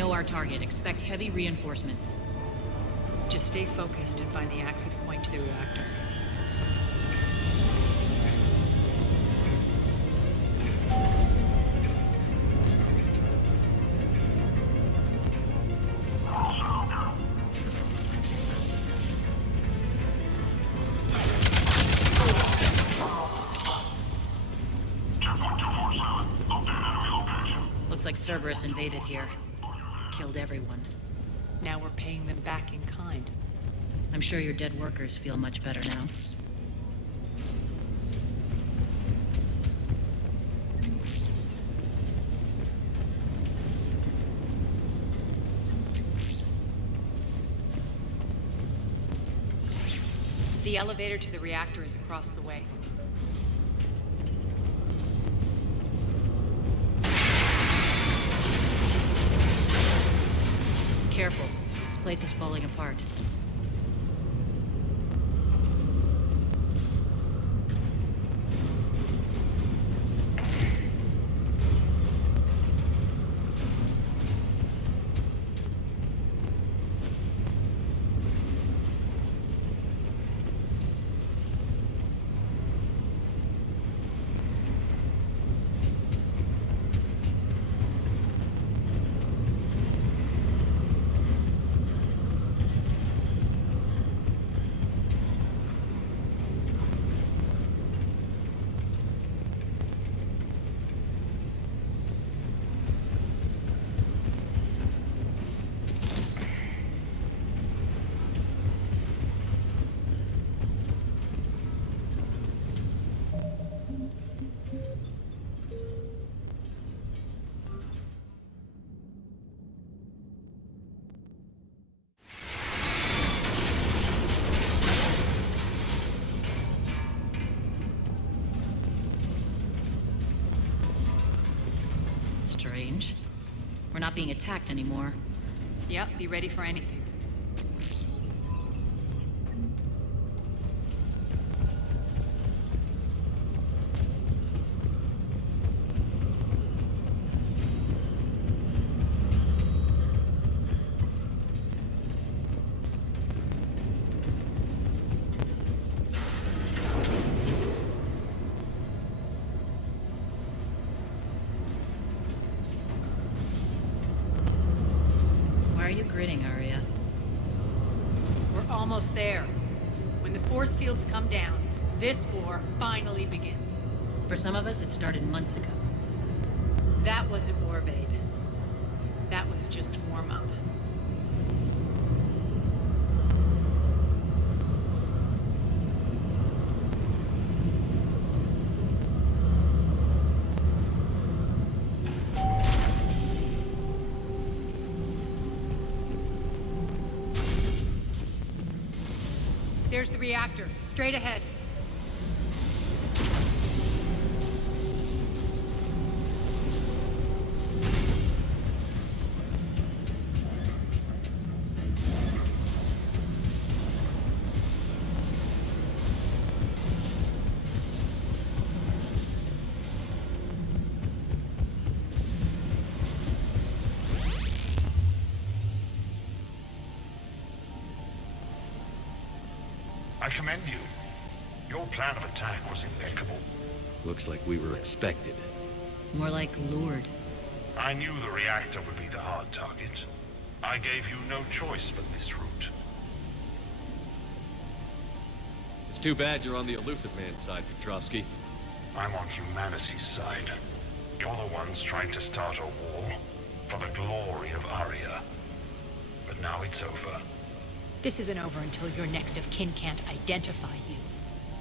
know our target. Expect heavy reinforcements. Just stay focused and find the access point to the reactor. Looks like Cerberus invaded here. Killed everyone. Now we're paying them back in kind. I'm sure your dead workers feel much better now. The elevator to the reactor is across the way. Careful. This place is falling apart. Strange. We're not being attacked anymore. Yep, be ready for anything. Why are you grinning, Arya? We're almost there. When the force fields come down, this war finally begins. For some of us, it started months ago. That wasn't war, babe. That was just warm-up. There's the reactor, straight ahead. I commend you. Your plan of attack was impeccable. Looks like we were expected. More like lured. I knew the reactor would be the hard target. I gave you no choice but this route. It's too bad you're on the elusive man's side, Petrovsky. I'm on humanity's side. You're the ones trying to start a war for the glory of Arya. But now it's over. This isn't over until your next of kin can't identify you.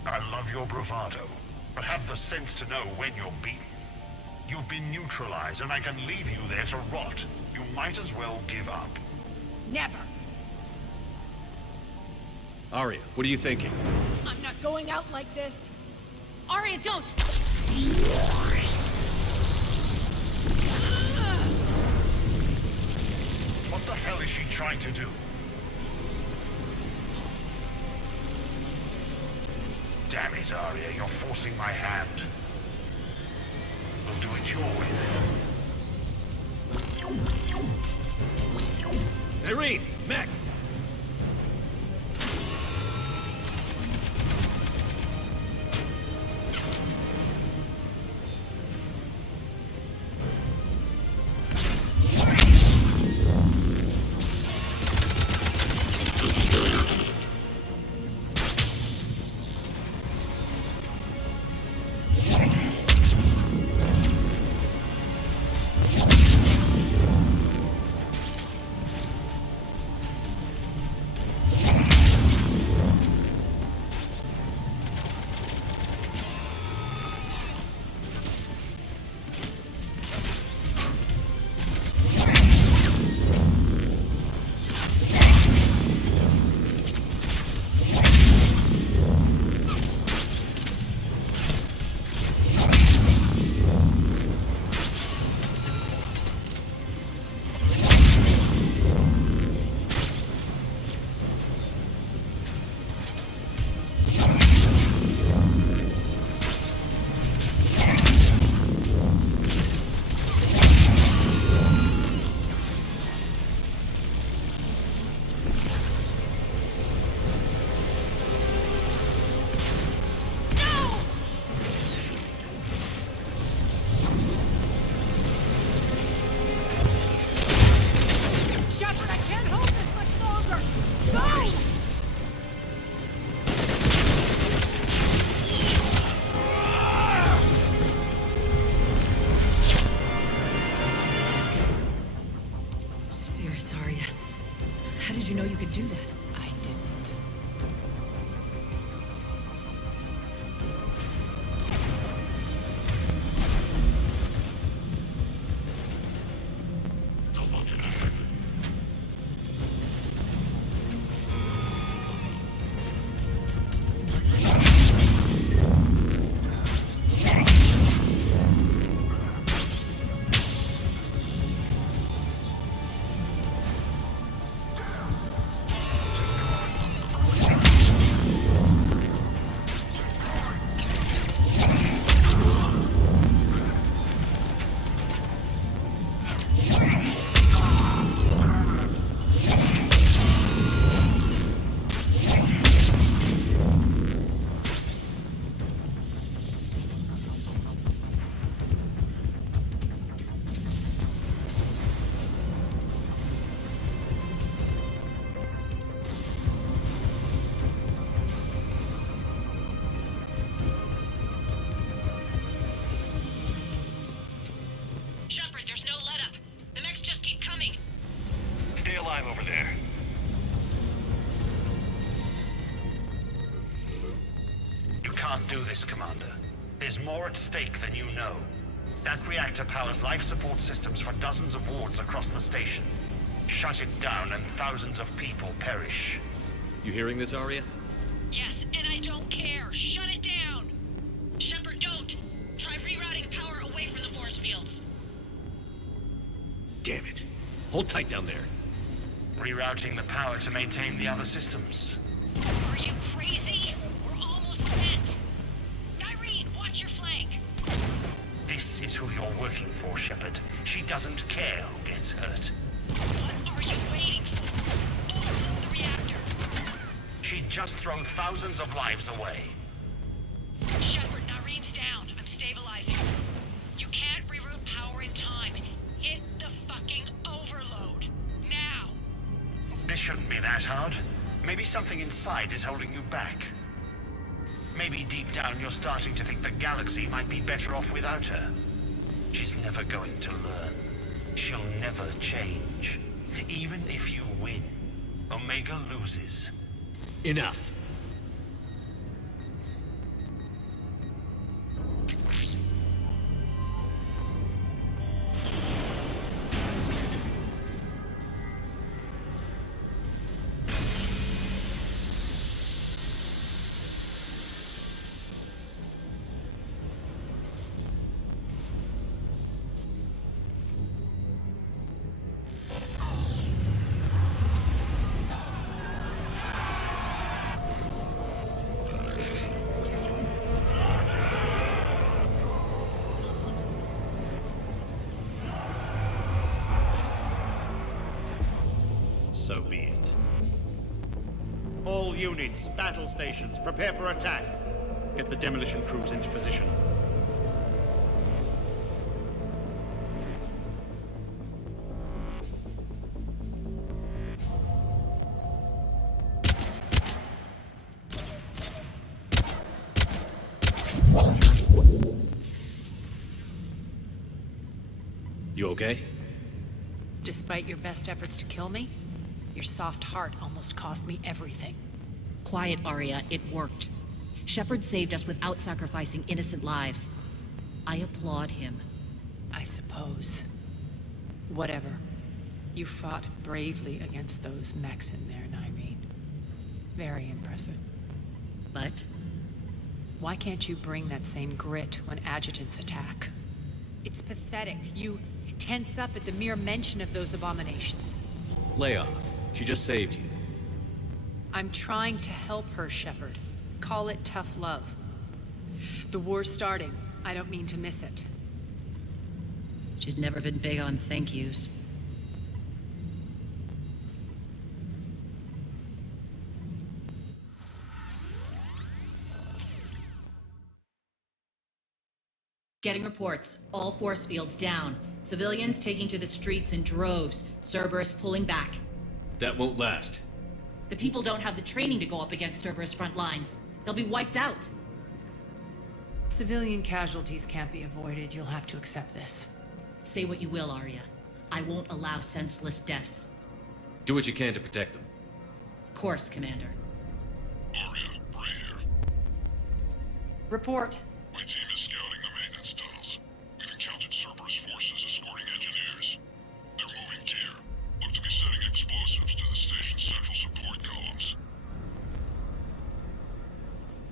I love your bravado, but have the sense to know when you're beaten. You've been neutralized, and I can leave you there to rot. You might as well give up. Never! Arya, what are you thinking? I'm not going out like this! Arya, don't! What the hell is she trying to do? Damn it, Arya, you're forcing my hand. We'll do it your way then. Irene, Max! Over there. You can't do this, Commander. There's more at stake than you know. That reactor powers life support systems for dozens of wards across the station. Shut it down and thousands of people perish. You hearing this, Arya? Yes, and I don't care. Shut it down! Shepard, don't! Try rerouting power away from the force fields. Damn it. Hold tight down there. Rerouting the power to maintain the other systems. Are you crazy? We're almost spent. Irene, watch your flank. This is who you're working for, Shepard. She doesn't care who gets hurt. What are you waiting for? Overload the reactor. She'd just throw thousands of lives away. Shepard, Irene's down. I'm stabilizing. You can't reroute power in time. Hit the fucking overload. Now! This shouldn't be that hard. Maybe something inside is holding you back. Maybe deep down you're starting to think the galaxy might be better off without her. She's never going to learn. She'll never change. Even if you win, Omega loses. Enough. So be it. All units, battle stations, prepare for attack. Get the demolition crews into position. You okay? Despite your best efforts to kill me, your soft heart almost cost me everything. Quiet, Arya. It worked. Shepard saved us without sacrificing innocent lives. I applaud him. I suppose. Whatever. You fought bravely against those mechs in there, Nyreen. Very impressive. But? Why can't you bring that same grit when adjutants attack? It's pathetic. You tense up at the mere mention of those abominations. Lay off. She just saved you. I'm trying to help her, Shepard. Call it tough love. The war's starting. I don't mean to miss it. She's never been big on thank yous. Getting reports. All force fields down. Civilians taking to the streets in droves. Cerberus pulling back. That won't last. The people don't have the training to go up against Cerberus front lines. They'll be wiped out. Civilian casualties can't be avoided. You'll have to accept this. Say what you will, Arya. I won't allow senseless deaths. Do what you can to protect them. Of course, Commander. Arya, Bray here. Report. My team is scouting the maintenance tunnels. We've encountered Cerberus forces escorting engineers. They're moving gear. Look to be setting explosives to the station's central support columns.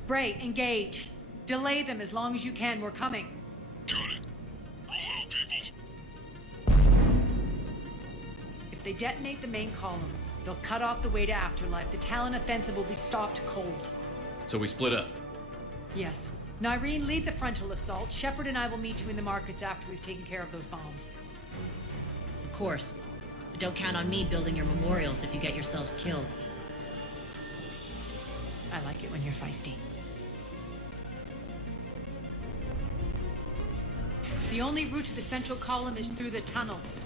Bray, engage. Delay them as long as you can. We're coming. Got it. Roll out, people. If they detonate the main column, they'll cut off the way to Afterlife. The Talon offensive will be stopped cold. So we split up. Yes. Nyreen, lead the frontal assault. Shepard and I will meet you in the markets after we've taken care of those bombs. Of course. But don't count on me building your memorials if you get yourselves killed. I like it when you're feisty. The only route to the central column is through the tunnels.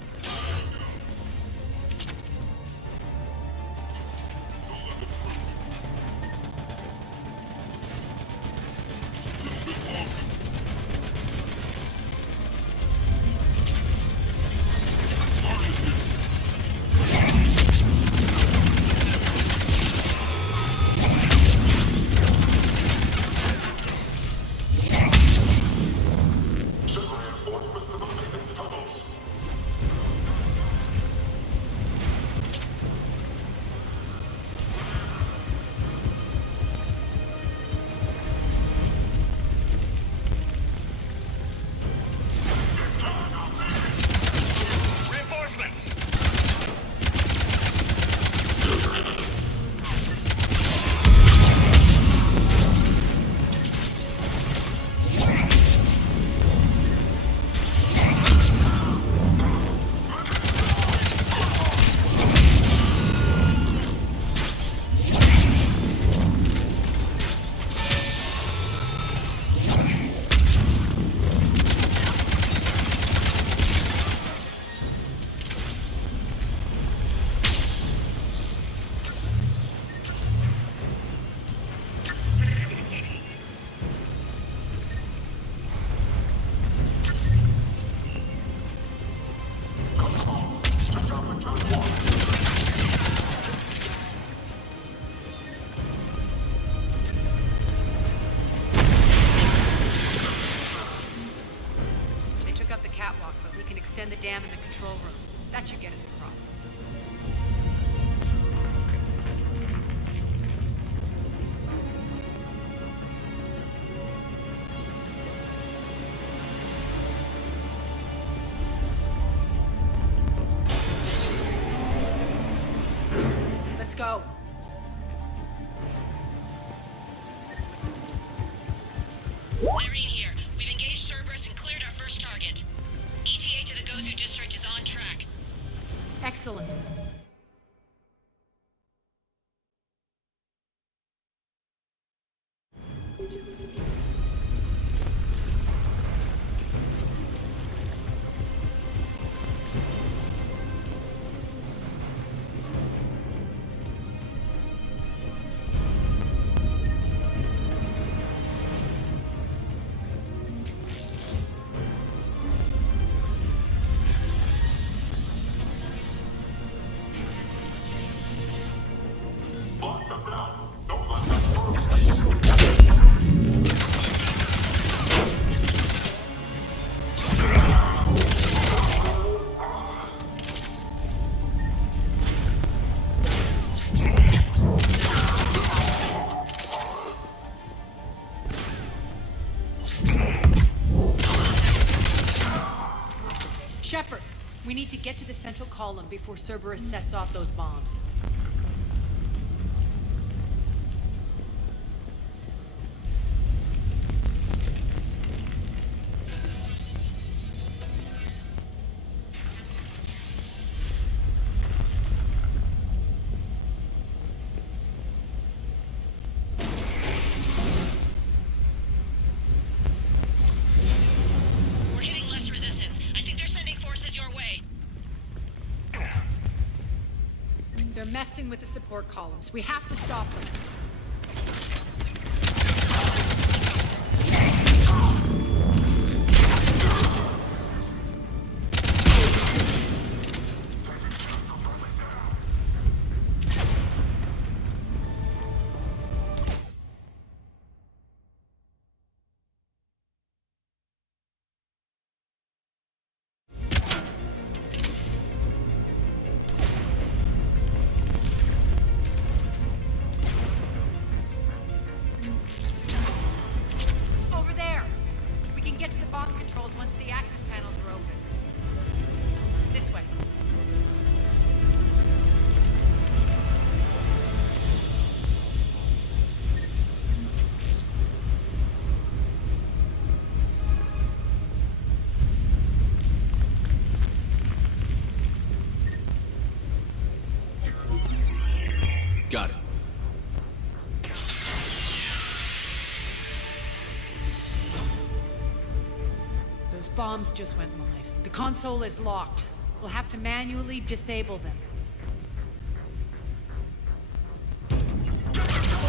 Extend the dam in the control room. That should get us across. Let's go. Irene here. We've engaged Cerberus and cleared our first target. ETA to the Gozu district is on track. Excellent. to get to the central column before Cerberus sets off those bombs. We're hitting less resistance. I think they're sending forces your way. They're messing with the support columns. We have to stop them. Over there! We can get to the bomb controls once the access panels are open. This way. Got it. Those bombs just went live. The console is locked. We'll have to manually disable them.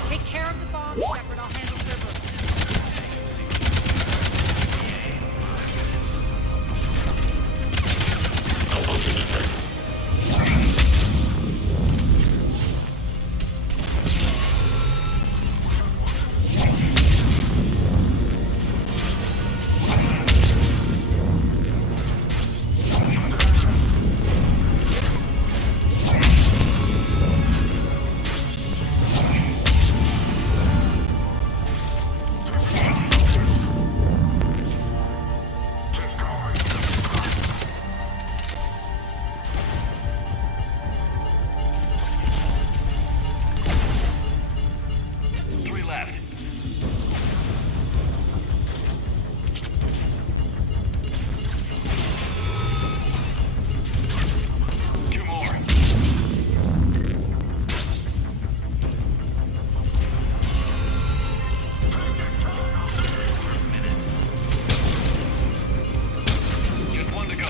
Take care of the bomb, Shepard. I'll handle Cerberus. Three left. Two more. Just one to go.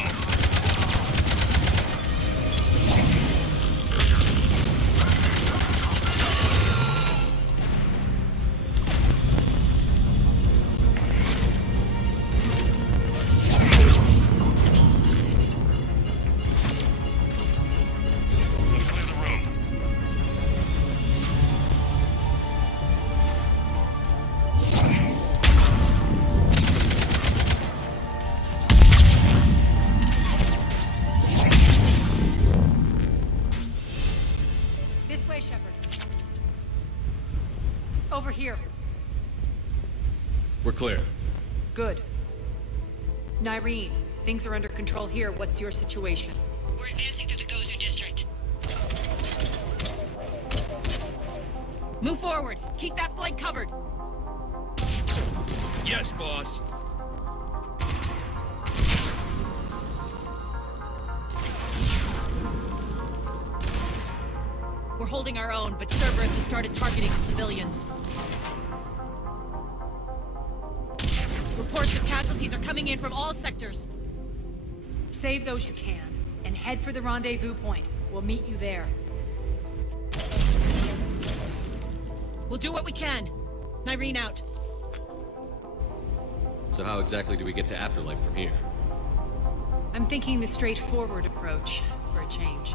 Let's clear the room. This way, Shepard. Over here. We're clear. Good. Nyreen, things are under control here. What's your situation? We're advancing through the Gozu district. Move forward. Keep that flank covered. Yes, boss. We're holding our own, but Cerberus has started targeting civilians. Reports of casualties are coming in from all sectors. Save those you can, and head for the rendezvous point. We'll meet you there. We'll do what we can. Nyreen out. So how exactly do we get to Afterlife from here? I'm thinking the straightforward approach for a change.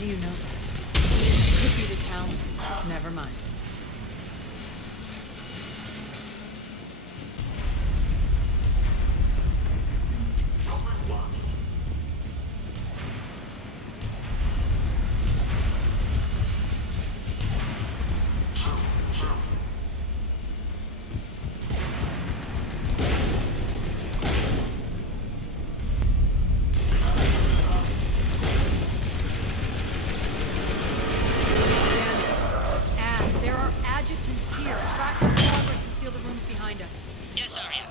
do you know that? It could be the Talon. Never mind. Yes, Arya.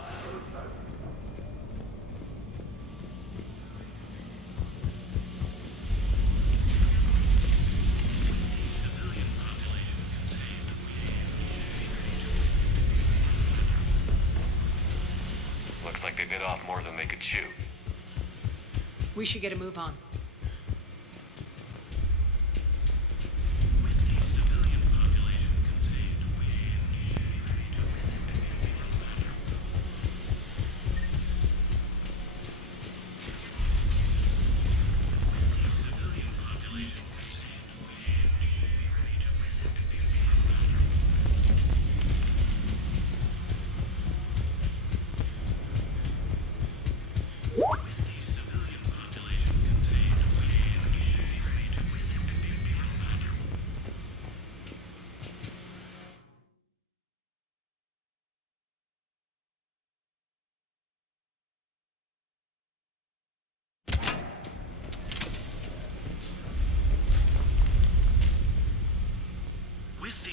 Looks like they bit off more than they could chew. We should get a move on.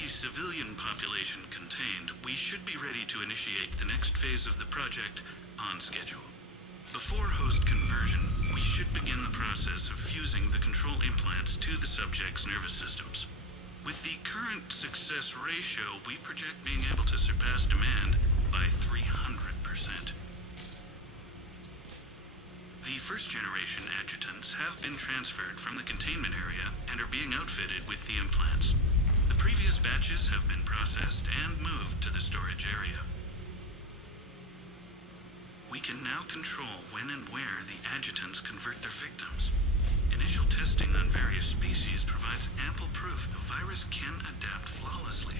Civilian population contained, we should be ready to initiate the next phase of the project on schedule. Before host conversion, we should begin the process of fusing the control implants to the subject's nervous systems. With the current success ratio, we project being able to surpass demand by 300%. The first generation adjutants have been transferred from the containment area and are being outfitted with the implants. The previous batches have been processed and moved to the storage area. We can now control when and where the adjutants convert their victims. Initial testing on various species provides ample proof the virus can adapt flawlessly,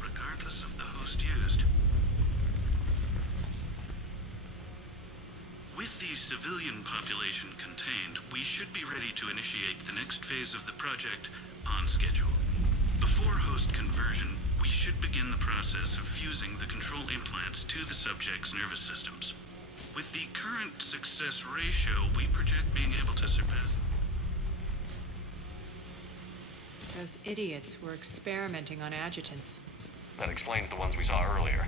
regardless of the host used. With the civilian population contained, we should be ready to initiate the next phase of the project on schedule. Before host conversion, we should begin the process of fusing the control implants to the subject's nervous systems. With the current success ratio, we project being able to surpass. Those idiots were experimenting on adjutants. That explains the ones we saw earlier.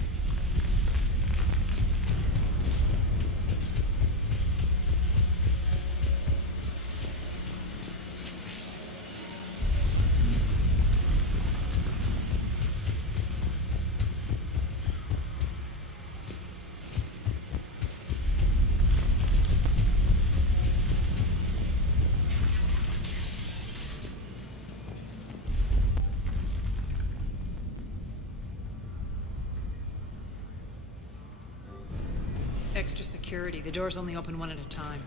Extra security. The doors only open one at a time.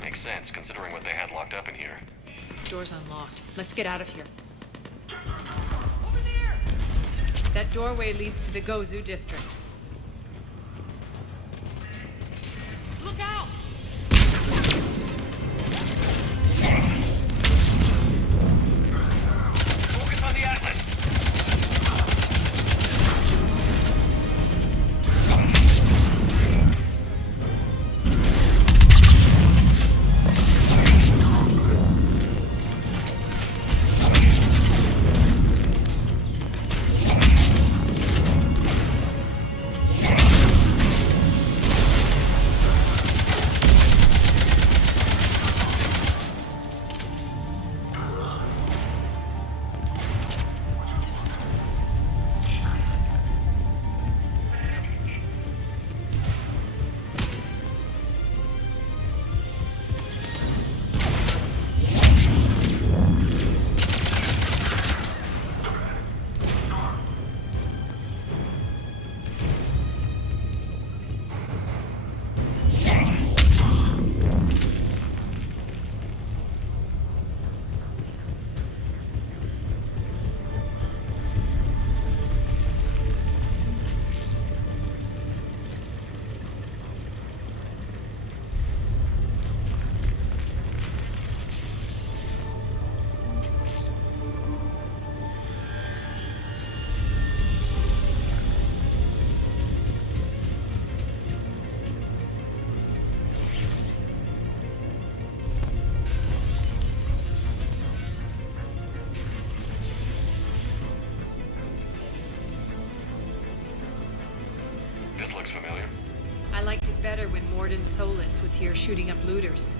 Makes sense, considering what they had locked up in here. Door's unlocked. Let's get out of here. Over there! That doorway leads to the Gozu district. Look out! Focus on the Atlas! when Solus was here shooting up looters.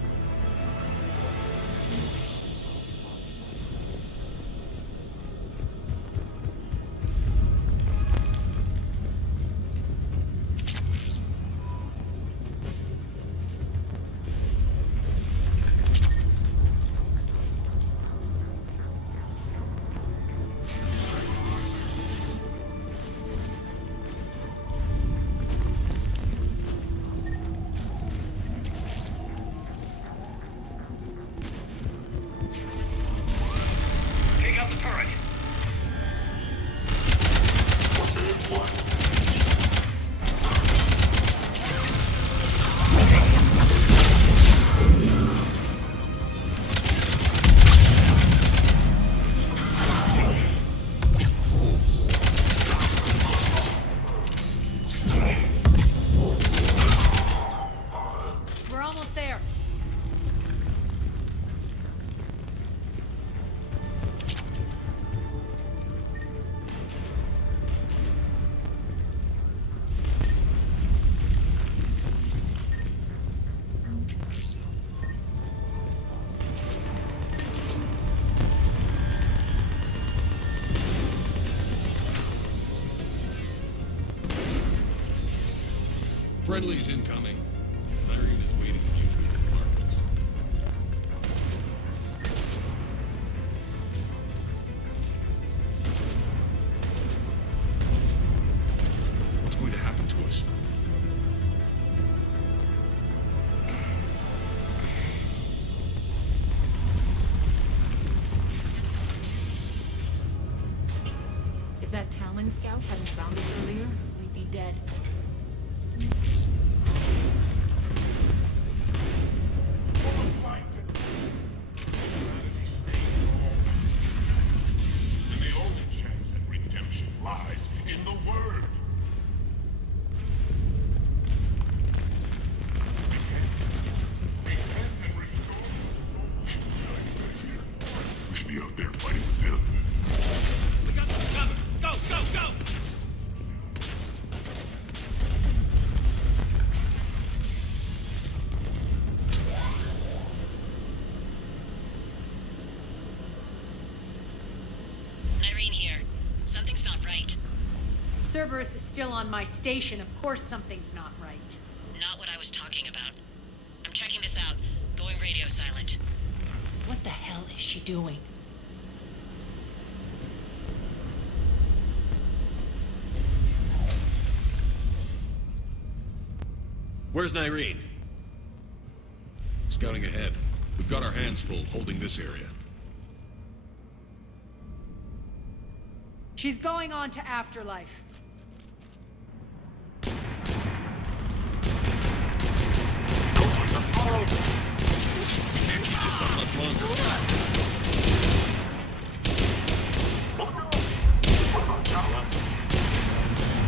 Friendly's incoming. Irene is waiting in YouTube apartments. What's going to happen to us? If that Talon scout hadn't found us earlier, we'd be dead. Cerberus is still on my station. Of course something's not right. Not what I was talking about. I'm checking this out. Going radio silent. What the hell is she doing? Where's Irene? Scouting ahead. We've got our hands full holding this area. She's going on to Afterlife. We can't keep this up much longer.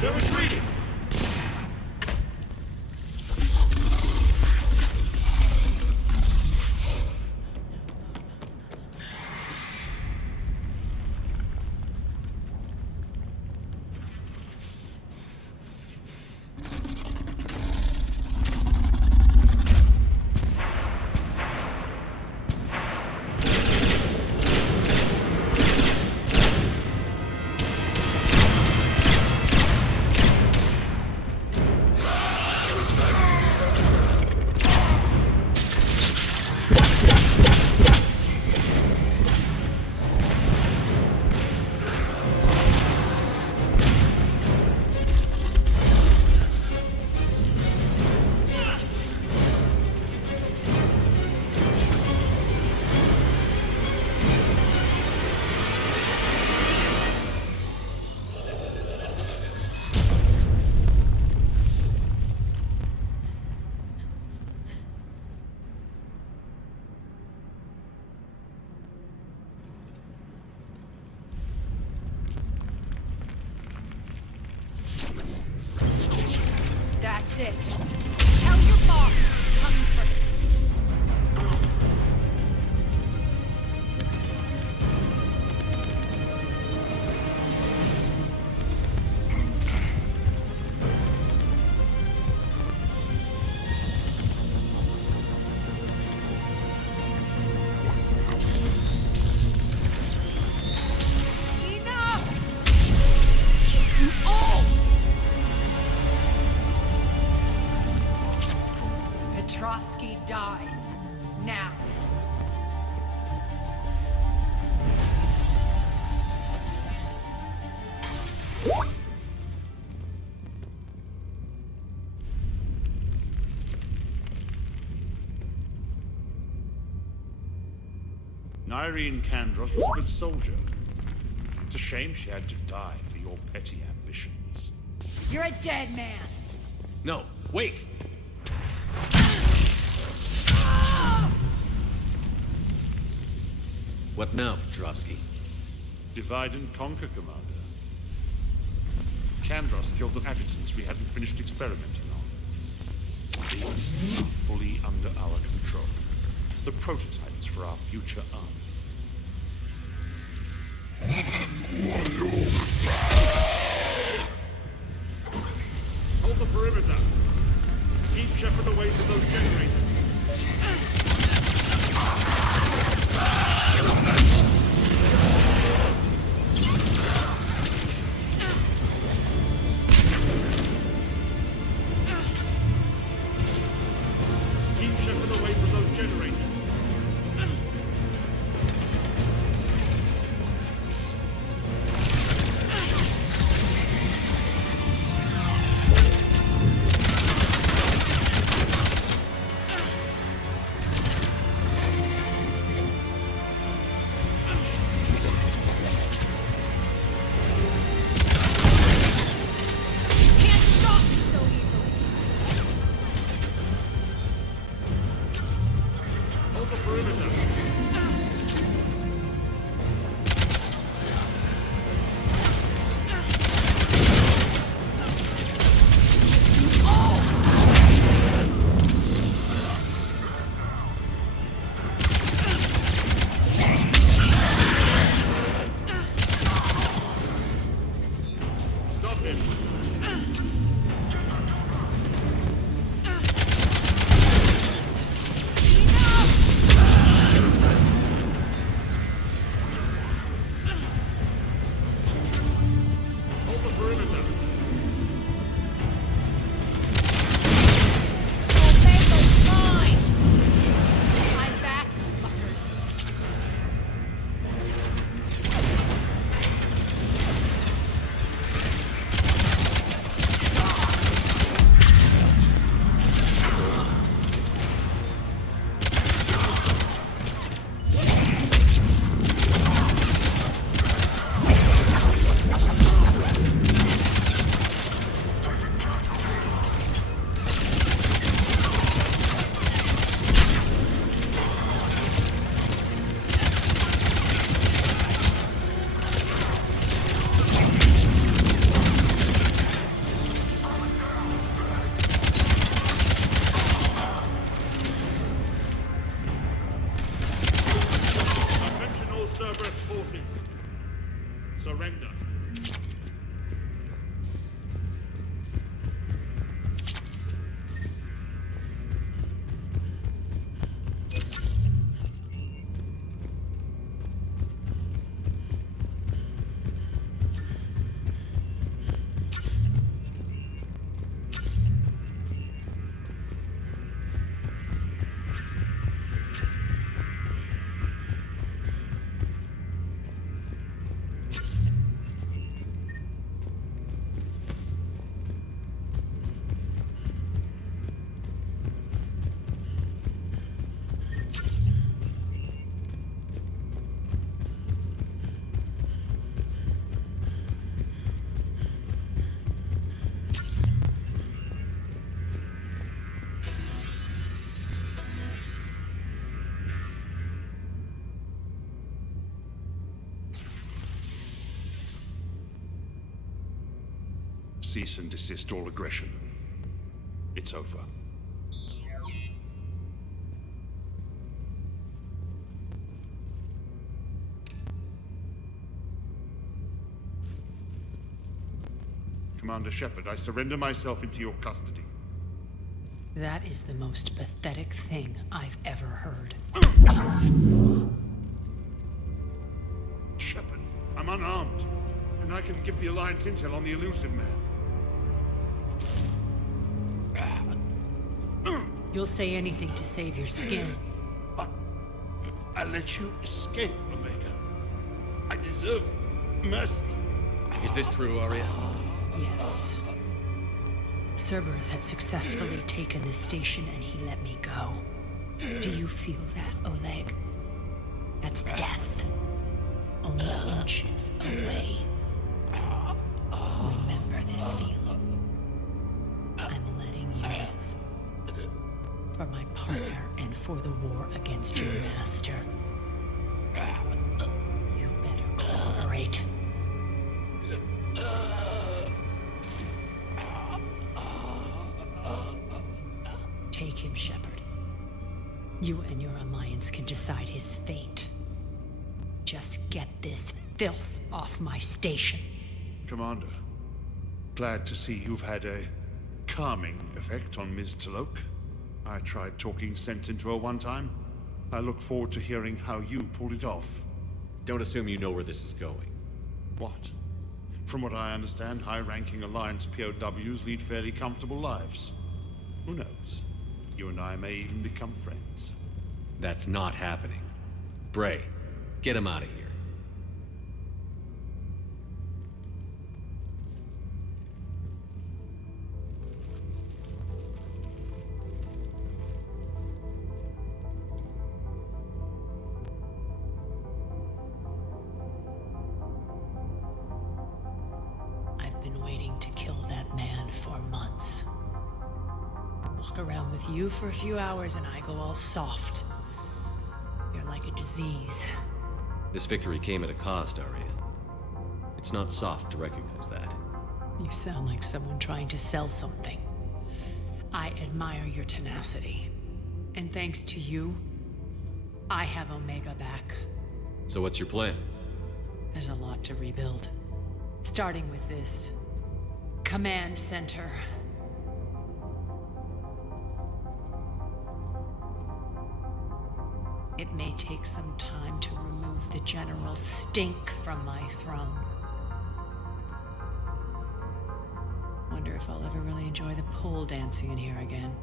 They're retreating! Petrovsky dies. Now. Irene Kandros was a good soldier. It's a shame she had to die for your petty ambitions. You're a dead man. No, wait! What now, Petrovsky? Divide and conquer, Commander. Kandros killed the adjutants we hadn't finished experimenting on. These are fully under our control. The prototypes for our future army. Hold the perimeter. Keep Shepard away from those generators. Keep Shepard away from those generators. Surrender. Cease and desist all aggression. It's over. Commander Shepard, I surrender myself into your custody. That is the most pathetic thing I've ever heard. Shepard, I'm unarmed, and I can give the Alliance intel on the elusive man. You'll say anything to save your skin. I let you escape, Omega. I deserve mercy. Is this true, Arya? Yes. Cerberus had successfully taken the station and he let me go. Do you feel that, Oleg? That's death. Only inches away. Remember this feeling. I'm letting you live. For my partner and for the war against your master. You better cooperate. Take him, Shepard. You and your alliance can decide his fate. Just get this filth off my station. Commander, glad to see you've had a calming effect on Ms. Talok. I tried talking sense into her one time. I look forward to hearing how you pulled it off. Don't assume you know where this is going. What? From what I understand, high-ranking Alliance POWs lead fairly comfortable lives. Who knows? You and I may even become friends. That's not happening. Bray, get him out of here. I've been waiting to kill that man for months. Walk around with you for a few hours and I go all soft. You're like a disease. This victory came at a cost, Arya. It's not soft to recognize that. You sound like someone trying to sell something. I admire your tenacity. And thanks to you, I have Omega back. So what's your plan? There's a lot to rebuild. Starting with this command center. It may take some time to remove the general stink from my throne. Wonder if I'll ever really enjoy the pole dancing in here again.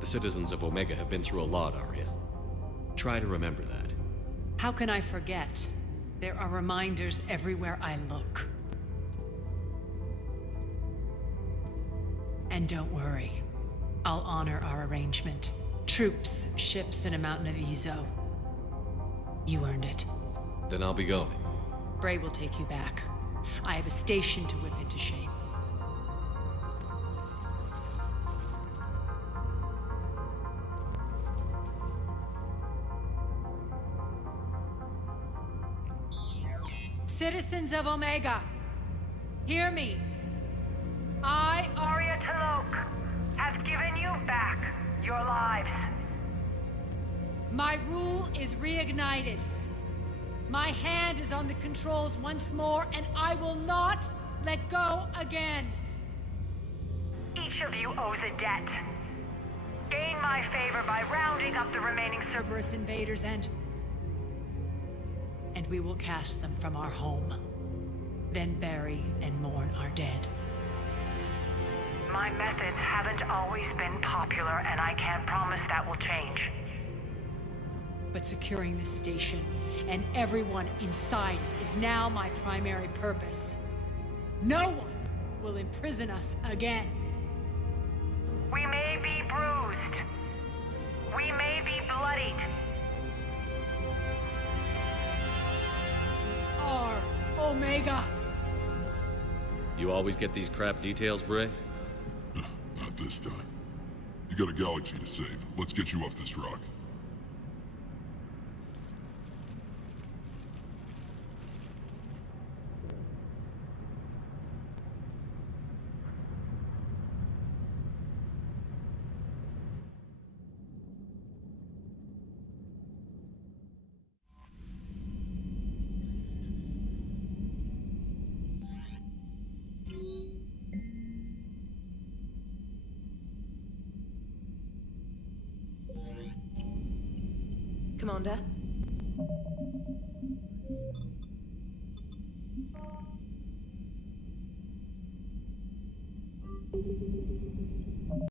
The citizens of Omega have been through a lot, Arya. Try to remember that. How can I forget? There are reminders everywhere I look. And don't worry, I'll honor our arrangement. Troops, ships, and a mountain of Ezo. You earned it. Then I'll be going. Bray will take you back. I have a station to whip into shape. Citizens of Omega, hear me. I, Arya Talok, have given you back your lives. My rule is reignited. My hand is on the controls once more, and I will not let go again. Each of you owes a debt. Gain my favor by rounding up the remaining Cerberus invaders and we will cast them from our home. Then bury and mourn our dead. My methods haven't always been popular, and I can't promise that will change. But securing this station and everyone inside it is now my primary purpose. No one will imprison us again. We may be bruised. We may be bloodied. We are Omega. You always get these crap details, Bray? Not this time. You got a galaxy to save. Let's get you off this rock. Commander?